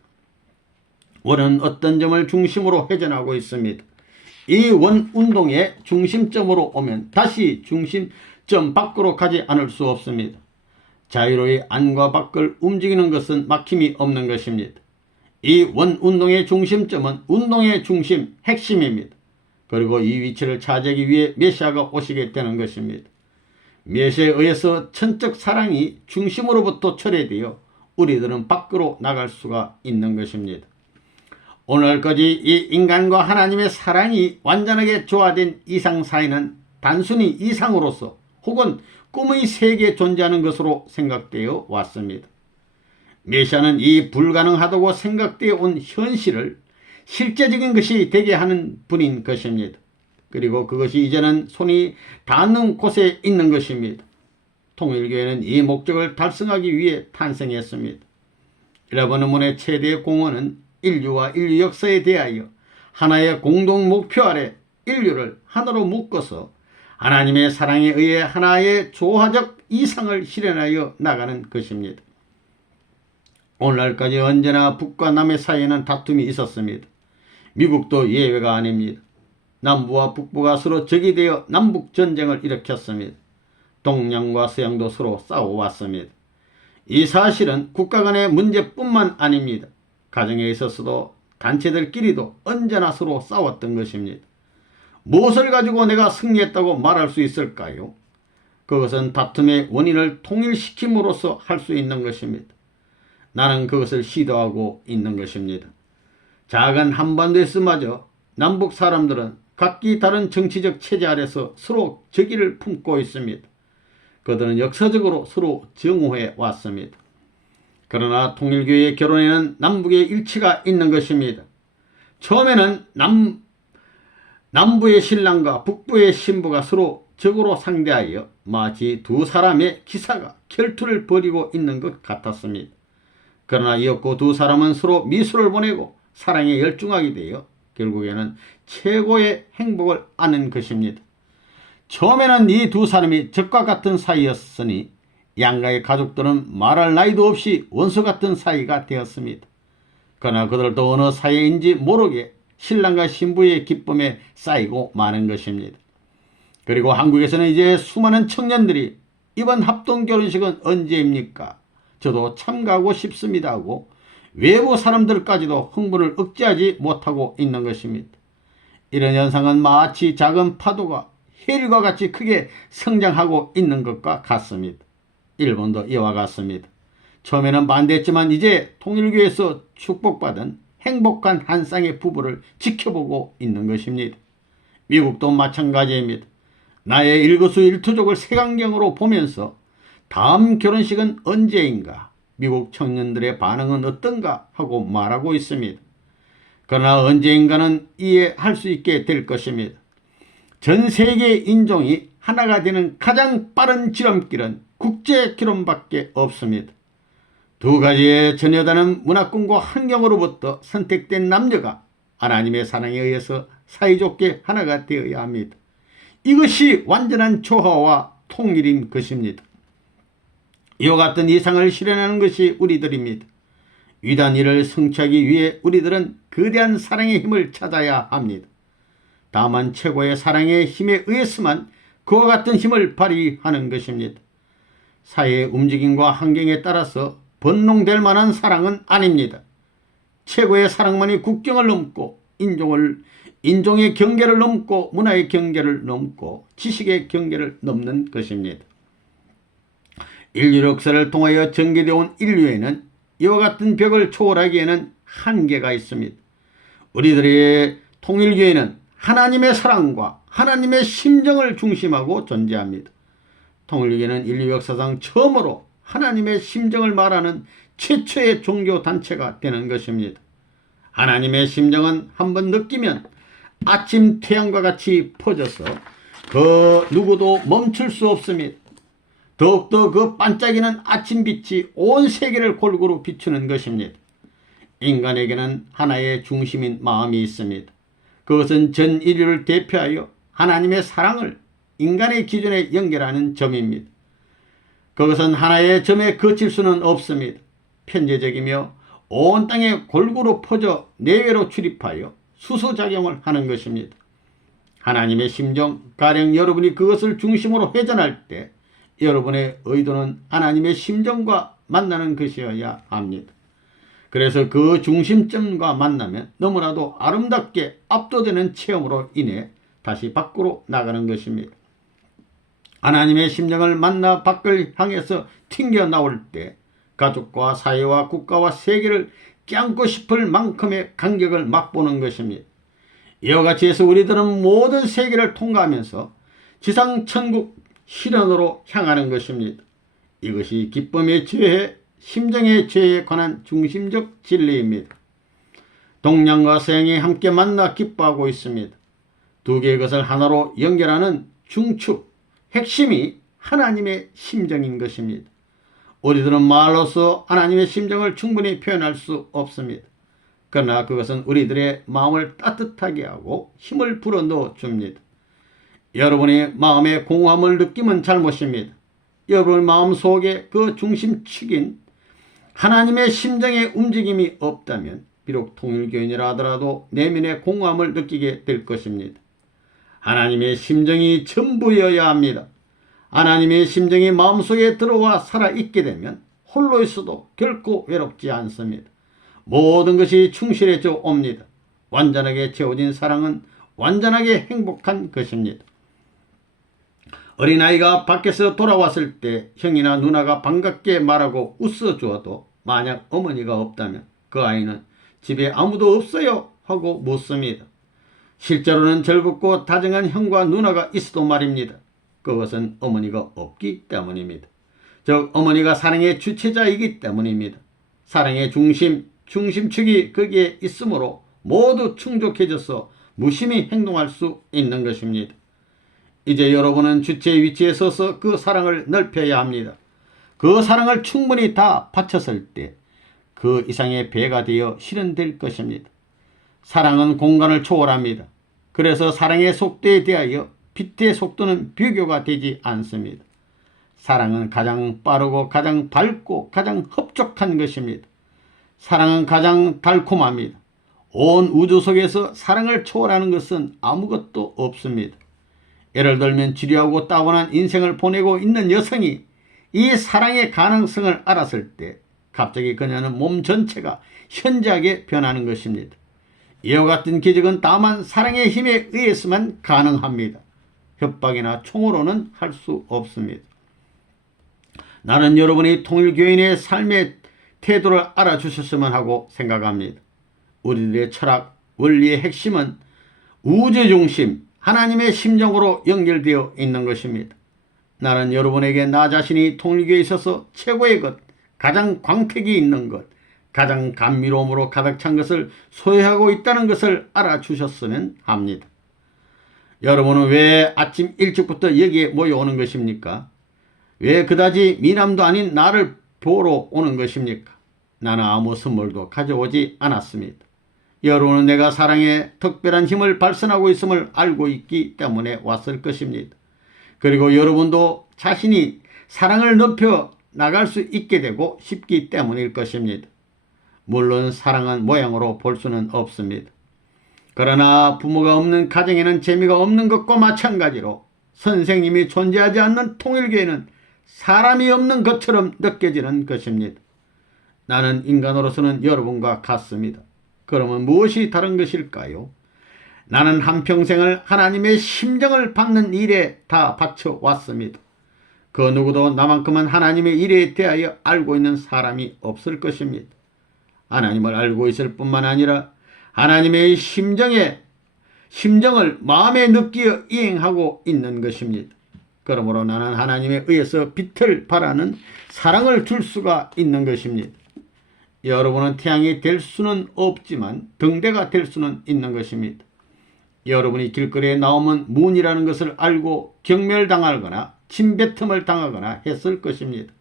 원은 어떤 점을 중심으로 회전하고 있습니다. 이 원 운동의 중심점으로 오면 다시 중심점 밖으로 가지 않을 수 없습니다. 자유로이 안과 밖을 움직이는 것은 막힘이 없는 것입니다. 이 원 운동의 중심점은 운동의 중심, 핵심입니다. 그리고 이 위치를 차지하기 위해 메시아가 오시게 되는 것입니다. 메시아에 의해서 천적 사랑이 중심으로부터 철회되어 우리들은 밖으로 나갈 수가 있는 것입니다. 오늘까지 이 인간과 하나님의 사랑이 완전하게 조화된 이상 사이는 단순히 이상으로서 혹은 꿈의 세계에 존재하는 것으로 생각되어 왔습니다. 메시아는 이 불가능하다고 생각되어 온 현실을 실제적인 것이 되게 하는 분인 것입니다. 그리고 그것이 이제는 손이 닿는 곳에 있는 것입니다. 통일교회는 이 목적을 달성하기 위해 탄생했습니다. 여러분의 최대의 공헌은 인류와 인류 역사에 대하여 하나의 공동 목표 아래 인류를 하나로 묶어서 하나님의 사랑에 의해 하나의 조화적 이상을 실현하여 나가는 것입니다. 오늘날까지 언제나 북과 남의 사이에는 다툼이 있었습니다. 미국도 예외가 아닙니다. 남부와 북부가 서로 적이 되어 남북전쟁을 일으켰습니다. 동양과 서양도 서로 싸워왔습니다. 이 사실은 국가 간의 문제뿐만 아닙니다. 가정에 있어서도 단체들끼리도 언제나 서로 싸웠던 것입니다. 무엇을 가지고 내가 승리했다고 말할 수 있을까요? 그것은 다툼의 원인을 통일시킴으로써 할 수 있는 것입니다. 나는 그것을 시도하고 있는 것입니다. 작은 한반도에서마저 남북 사람들은 각기 다른 정치적 체제 아래서 서로 적의를 품고 있습니다. 그들은 역사적으로 서로 정오해 왔습니다. 그러나 통일교회의 결론에는 남북의 일치가 있는 것입니다. 처음에는 남부의 신랑과 북부의 신부가 서로 적으로 상대하여 마치 두 사람의 기사가 결투를 벌이고 있는 것 같았습니다. 그러나 이었고 두 사람은 서로 미소를 보내고 사랑에 열중하게 되어 결국에는 최고의 행복을 아는 것입니다. 처음에는 이 두 사람이 적과 같은 사이였으니 양가의 가족들은 말할 나위도 없이 원수 같은 사이가 되었습니다. 그러나 그들도 어느 사이인지 모르게 신랑과 신부의 기쁨에 쌓이고 마는 것입니다. 그리고 한국에서는 이제 수많은 청년들이 이번 합동결혼식은 언제입니까? 저도 참가하고 싶습니다 하고 외부 사람들까지도 흥분을 억제하지 못하고 있는 것입니다. 이런 현상은 마치 작은 파도가 해일과 같이 크게 성장하고 있는 것과 같습니다. 일본도 이와 같습니다. 처음에는 반대했지만 이제 통일교에서 축복받은 행복한 한 쌍의 부부를 지켜보고 있는 것입니다. 미국도 마찬가지입니다. 나의 일거수일투족을 색안경으로 보면서 다음 결혼식은 언제인가, 미국 청년들의 반응은 어떤가 하고 말하고 있습니다. 그러나 언제인가는 이해할 수 있게 될 것입니다. 전 세계 인종이 하나가 되는 가장 빠른 지름길은 국제 결혼밖에 없습니다. 두 가지의 전혀 다른 문화권과 환경으로부터 선택된 남녀가 하나님의 사랑에 의해서 사이좋게 하나가 되어야 합니다. 이것이 완전한 조화와 통일인 것입니다. 이와 같은 이상을 실현하는 것이 우리들입니다. 위대한 일을 성취하기 위해 우리들은 거대한 사랑의 힘을 찾아야 합니다. 다만 최고의 사랑의 힘에 의해서만 그와 같은 힘을 발휘하는 것입니다. 사회의 움직임과 환경에 따라서 번농될 만한 사랑은 아닙니다. 최고의 사랑만이 국경을 넘고 인종의 경계를 넘고 문화의 경계를 넘고 지식의 경계를 넘는 것입니다. 인류 역사를 통하여 전개되어 온 인류에는 이와 같은 벽을 초월하기에는 한계가 있습니다. 우리들의 통일교회는 하나님의 사랑과 하나님의 심정을 중심하고 존재합니다. 통일교회는 인류 역사상 처음으로 하나님의 심정을 말하는 최초의 종교단체가 되는 것입니다. 하나님의 심정은 한번 느끼면 아침 태양과 같이 퍼져서 그 누구도 멈출 수 없습니다. 더욱더 그 반짝이는 아침빛이 온 세계를 골고루 비추는 것입니다. 인간에게는 하나의 중심인 마음이 있습니다. 그것은 전 인류를 대표하여 하나님의 사랑을 인간의 기준에 연결하는 점입니다. 그것은 하나의 점에 그칠 수는 없습니다. 편재적이며 온 땅에 골고루 퍼져 내외로 출입하여 수소작용을 하는 것입니다. 하나님의 심정, 가령 여러분이 그것을 중심으로 회전할 때 여러분의 의도는 하나님의 심정과 만나는 것이어야 합니다. 그래서 그 중심점과 만나면 너무나도 아름답게 압도되는 체험으로 인해 다시 밖으로 나가는 것입니다. 하나님의 심정을 만나 밖을 향해서 튕겨나올 때 가족과 사회와 국가와 세계를 껴안고 싶을 만큼의 간격을 맛보는 것입니다. 이와 같이 해서 우리들은 모든 세계를 통과하면서 지상 천국 실현으로 향하는 것입니다. 이것이 기쁨의 죄해, 심정의 죄에 관한 중심적 진리입니다. 동양과 서양이 함께 만나 기뻐하고 있습니다. 두 개의 것을 하나로 연결하는 중축, 핵심이 하나님의 심정인 것입니다. 우리들은 말로서 하나님의 심정을 충분히 표현할 수 없습니다. 그러나 그것은 우리들의 마음을 따뜻하게 하고 힘을 불어넣어 줍니다. 여러분의 마음에 공허함을 느끼면 잘못입니다. 여러분의 마음 속에 그 중심축인 하나님의 심정의 움직임이 없다면 비록 통일교인이라 하더라도 내면의 공허함을 느끼게 될 것입니다. 하나님의 심정이 전부여야 합니다. 하나님의 심정이 마음속에 들어와 살아있게 되면 홀로 있어도 결코 외롭지 않습니다. 모든 것이 충실해져 옵니다. 완전하게 채워진 사랑은 완전하게 행복한 것입니다. 어린아이가 밖에서 돌아왔을 때 형이나 누나가 반갑게 말하고 웃어주어도 만약 어머니가 없다면 그 아이는 집에 아무도 없어요 하고 묻습니다. 실제로는 즐겁고 다정한 형과 누나가 있어도 말입니다. 그것은 어머니가 없기 때문입니다. 즉 어머니가 사랑의 주체자이기 때문입니다. 사랑의 중심축이 거기에 있으므로 모두 충족해져서 무심히 행동할 수 있는 것입니다. 이제 여러분은 주체의 위치에 서서 그 사랑을 넓혀야 합니다. 그 사랑을 충분히 다 바쳤을 때 그 이상의 배가 되어 실현될 것입니다. 사랑은 공간을 초월합니다. 그래서 사랑의 속도에 대하여 빛의 속도는 비교가 되지 않습니다. 사랑은 가장 빠르고 가장 밝고 가장 흡족한 것입니다. 사랑은 가장 달콤합니다. 온 우주 속에서 사랑을 초월하는 것은 아무것도 없습니다. 예를 들면 지루하고 따분한 인생을 보내고 있는 여성이 이 사랑의 가능성을 알았을 때 갑자기 그녀는 몸 전체가 현저하게 변하는 것입니다. 이와 같은 기적은 다만 사랑의 힘에 의해서만 가능합니다. 협박이나 총으로는 할 수 없습니다. 나는 여러분이 통일교인의 삶의 태도를 알아주셨으면 하고 생각합니다. 우리들의 철학, 원리의 핵심은 우주중심, 하나님의 심정으로 연결되어 있는 것입니다. 나는 여러분에게 나 자신이 통일교에 있어서 최고의 것, 가장 광택이 있는 것, 가장 감미로움으로 가득 찬 것을 소유하고 있다는 것을 알아주셨으면 합니다. 여러분은 왜 아침 일찍부터 여기에 모여오는 것입니까? 왜 그다지 미남도 아닌 나를 보러 오는 것입니까? 나는 아무 선물도 가져오지 않았습니다. 여러분은 내가 사랑에 특별한 힘을 발산하고 있음을 알고 있기 때문에 왔을 것입니다. 그리고 여러분도 자신이 사랑을 넓혀 나갈 수 있게 되고 싶기 때문일 것입니다. 물론 사랑은 모양으로 볼 수는 없습니다. 그러나 부모가 없는 가정에는 재미가 없는 것과 마찬가지로 선생님이 존재하지 않는 통일교회는 사람이 없는 것처럼 느껴지는 것입니다. 나는 인간으로서는 여러분과 같습니다. 그러면 무엇이 다른 것일까요? 나는 한평생을 하나님의 심정을 받는 일에 다 바쳐왔습니다. 그 누구도 나만큼은 하나님의 일에 대하여 알고 있는 사람이 없을 것입니다. 하나님을 알고 있을 뿐만 아니라 하나님의 심정을 마음에 느끼어 이행하고 있는 것입니다. 그러므로 나는 하나님에 의해서 빛을 발하는 사랑을 줄 수가 있는 것입니다. 여러분은 태양이 될 수는 없지만 등대가 될 수는 있는 것입니다. 여러분이 길거리에 나오면 문이라는 것을 알고 경멸당하거나 침뱉음을 당하거나 했을 것입니다.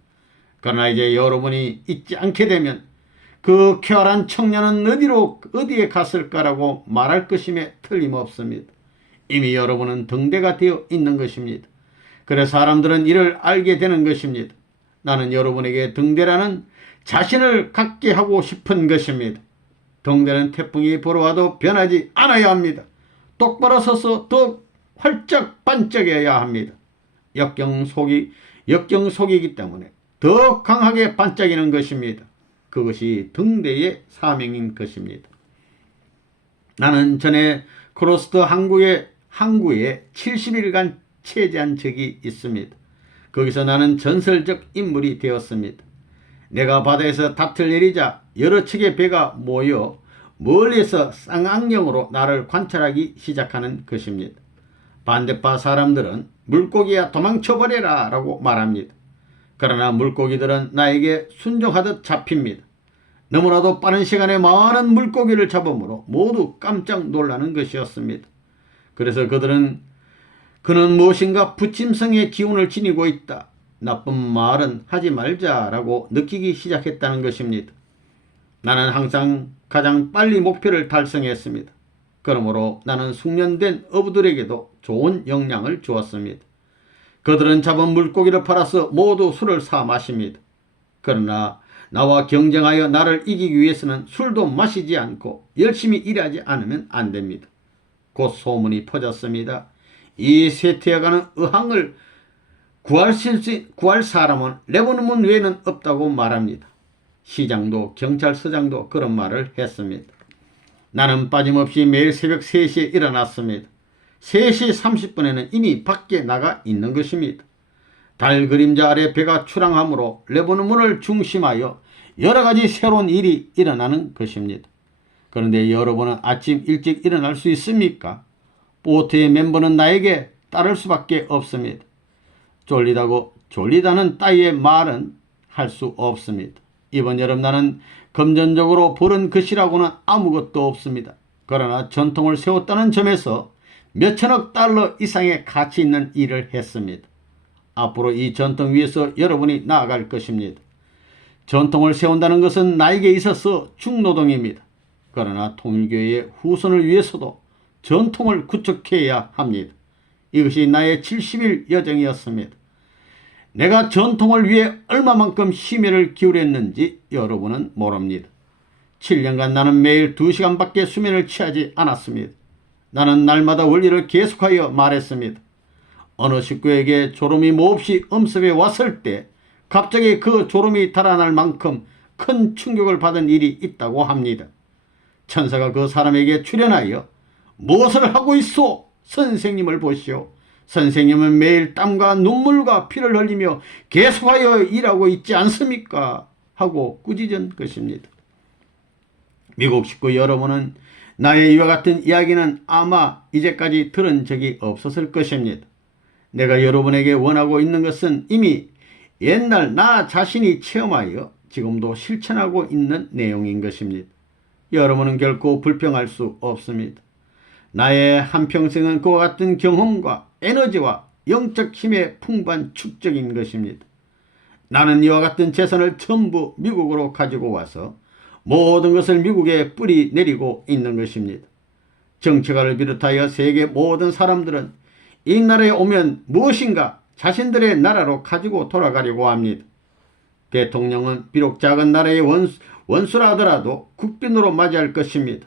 그러나 이제 여러분이 있지 않게 되면 그 쾌활한 청년은 어디에 갔을까라고 말할 것임에 틀림없습니다. 이미 여러분은 등대가 되어 있는 것입니다. 그래서 사람들은 이를 알게 되는 것입니다. 나는 여러분에게 등대라는 자신을 갖게 하고 싶은 것입니다. 등대는 태풍이 불어와도 변하지 않아야 합니다. 똑바로 서서 더 활짝 반짝여야 합니다. 역경속이기 때문에 더 강하게 반짝이는 것입니다. 그것이 등대의 사명인 것입니다. 나는 전에 크로스트 항구에 70일간 체제한 적이 있습니다. 거기서 나는 전설적 인물이 되었습니다. 내가 바다에서 닷을 내리자 여러 척의 배가 모여 멀리서 쌍앙령으로 나를 관찰하기 시작하는 것입니다. 반대파 사람들은 물고기야 도망쳐버려라 라고 말합니다. 그러나 물고기들은 나에게 순종하듯 잡힙니다. 너무나도 빠른 시간에 많은 물고기를 잡으므로 모두 깜짝 놀라는 것이었습니다. 그래서 그는 무엇인가 부침성의 기운을 지니고 있다. 나쁜 말은 하지 말자라고 느끼기 시작했다는 것입니다. 나는 항상 가장 빨리 목표를 달성했습니다. 그러므로 나는 숙련된 어부들에게도 좋은 영향을 주었습니다. 그들은 잡은 물고기를 팔아서 모두 술을 사 마십니다. 그러나 나와 경쟁하여 나를 이기기 위해서는 술도 마시지 않고 열심히 일하지 않으면 안 됩니다. 곧 소문이 퍼졌습니다. 이 쇠퇴해가는 의항을 구할 사람은 레버논문 외에는 없다고 말합니다. 시장도 경찰서장도 그런 말을 했습니다. 나는 빠짐없이 매일 새벽 3시에 일어났습니다. 3시 30분에는 이미 밖에 나가 있는 것입니다. 달 그림자 아래 배가 출항하므로 레버논문을 중심하여 여러가지 새로운 일이 일어나는 것입니다. 그런데 여러분은 아침 일찍 일어날 수 있습니까? 보트의 멤버는 나에게 따를 수밖에 없습니다. 졸리다는 따위의 말은 할 수 없습니다. 이번 여름 나는 금전적으로 벌은 것이라고는 아무것도 없습니다. 그러나 전통을 세웠다는 점에서 몇천억 달러 이상의 가치 있는 일을 했습니다. 앞으로 이 전통 위에서 여러분이 나아갈 것입니다. 전통을 세운다는 것은 나에게 있어서 중노동입니다. 그러나 통일교회의 후손을 위해서도 전통을 구축해야 합니다. 이것이 나의 70일 여정이었습니다. 내가 전통을 위해 얼마만큼 심혈을 기울였는지 여러분은 모릅니다. 7년간 나는 매일 2시간밖에 수면을 취하지 않았습니다. 나는 날마다 원리를 계속하여 말했습니다. 어느 식구에게 졸음이 몹시 엄습해 왔을 때 갑자기 그 졸음이 달아날 만큼 큰 충격을 받은 일이 있다고 합니다. 천사가 그 사람에게 출현하여 무엇을 하고 있소? 선생님을 보시오. 선생님은 매일 땀과 눈물과 피를 흘리며 계속하여 일하고 있지 않습니까? 하고 꾸짖은 것입니다. 미국 식구 여러분은 나의 이와 같은 이야기는 아마 이제까지 들은 적이 없었을 것입니다. 내가 여러분에게 원하고 있는 것은 이미 옛날 나 자신이 체험하여 지금도 실천하고 있는 내용인 것입니다. 여러분은 결코 불평할 수 없습니다. 나의 한평생은 그와 같은 경험과 에너지와 영적 힘의 풍부한 축적인 것입니다. 나는 이와 같은 재산을 전부 미국으로 가지고 와서 모든 것을 미국에 뿌리 내리고 있는 것입니다. 정치가를 비롯하여 세계 모든 사람들은 이 나라에 오면 무엇인가 자신들의 나라로 가지고 돌아가려고 합니다. 대통령은 비록 작은 나라의 원수라 하더라도 국빈으로 맞이할 것입니다.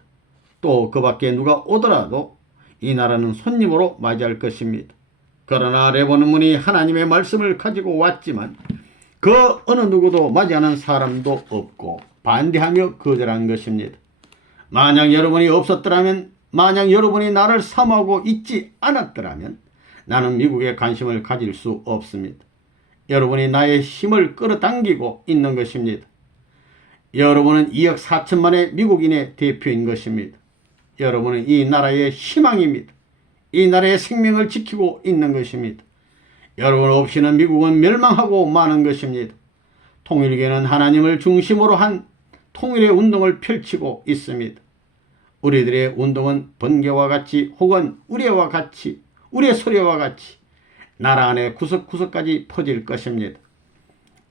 또 그 밖에 누가 오더라도 이 나라는 손님으로 맞이할 것입니다. 그러나 레버논문이 하나님의 말씀을 가지고 왔지만 그 어느 누구도 맞이하는 사람도 없고 반대하며 거절한 것입니다. 만약 여러분이 없었더라면, 만약 여러분이 나를 사모하고 있지 않았더라면 나는 미국에 관심을 가질 수 없습니다. 여러분이 나의 힘을 끌어당기고 있는 것입니다. 여러분은 2억 4천만의 미국인의 대표인 것입니다. 여러분은 이 나라의 희망입니다. 이 나라의 생명을 지키고 있는 것입니다. 여러분 없이는 미국은 멸망하고 마는 것입니다. 통일교회는 하나님을 중심으로 한 통일의 운동을 펼치고 있습니다. 우리들의 운동은 번개와 같이 혹은 우레와 같이, 우레 소리와 같이 나라 안에 구석구석까지 퍼질 것입니다.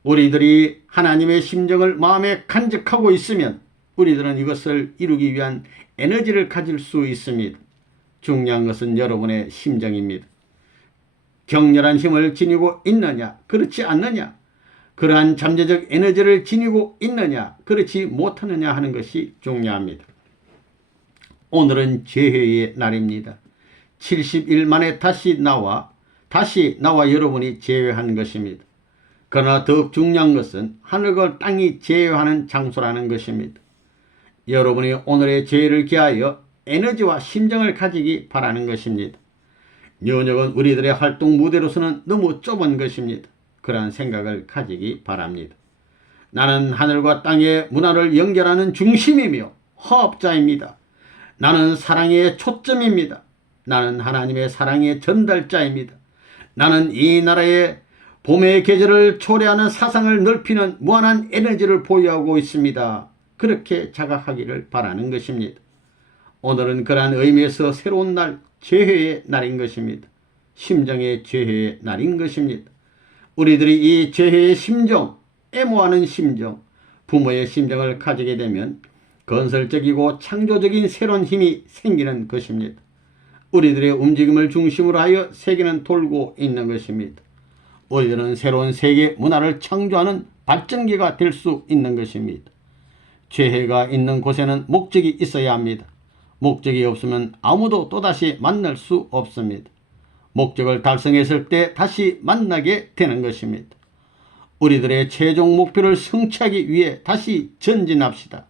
우리들이 하나님의 심정을 마음에 간직하고 있으면 우리들은 이것을 이루기 위한 에너지를 가질 수 있습니다. 중요한 것은 여러분의 심정입니다. 격렬한 힘을 지니고 있느냐, 그렇지 않느냐, 그러한 잠재적 에너지를 지니고 있느냐, 그렇지 못하느냐 하는 것이 중요합니다. 오늘은 재회의 날입니다. 70일 만에 다시 나와 여러분이 재회한 것입니다. 그러나 더욱 중요한 것은 하늘과 땅이 재회하는 장소라는 것입니다. 여러분이 오늘의 재회를 기하여 에너지와 심정을 가지기 바라는 것입니다. 뉴욕은 우리들의 활동 무대로서는 너무 좁은 것입니다. 그러한 생각을 가지기 바랍니다. 나는 하늘과 땅의 문화를 연결하는 중심이며 화합자입니다. 나는 사랑의 초점입니다. 나는 하나님의 사랑의 전달자입니다. 나는 이 나라의 봄의 계절을 초래하는 사상을 넓히는 무한한 에너지를 보유하고 있습니다. 그렇게 자각하기를 바라는 것입니다. 오늘은 그러한 의미에서 새로운 날, 죄회의 날인 것입니다. 심정의 죄회의 날인 것입니다. 우리들이 이 죄회의 심정, 애모하는 심정, 부모의 심정을 가지게 되면 건설적이고 창조적인 새로운 힘이 생기는 것입니다. 우리들의 움직임을 중심으로 하여 세계는 돌고 있는 것입니다. 우리들은 새로운 세계 문화를 창조하는 발전기가 될 수 있는 것입니다. 죄해가 있는 곳에는 목적이 있어야 합니다. 목적이 없으면 아무도 또다시 만날 수 없습니다. 목적을 달성했을 때 다시 만나게 되는 것입니다. 우리들의 최종 목표를 성취하기 위해 다시 전진합시다.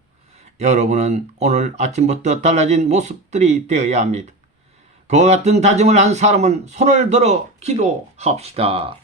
여러분은 오늘 아침부터 달라진 모습들이 되어야 합니다. 그와 같은 다짐을 한 사람은 손을 들어 기도합시다.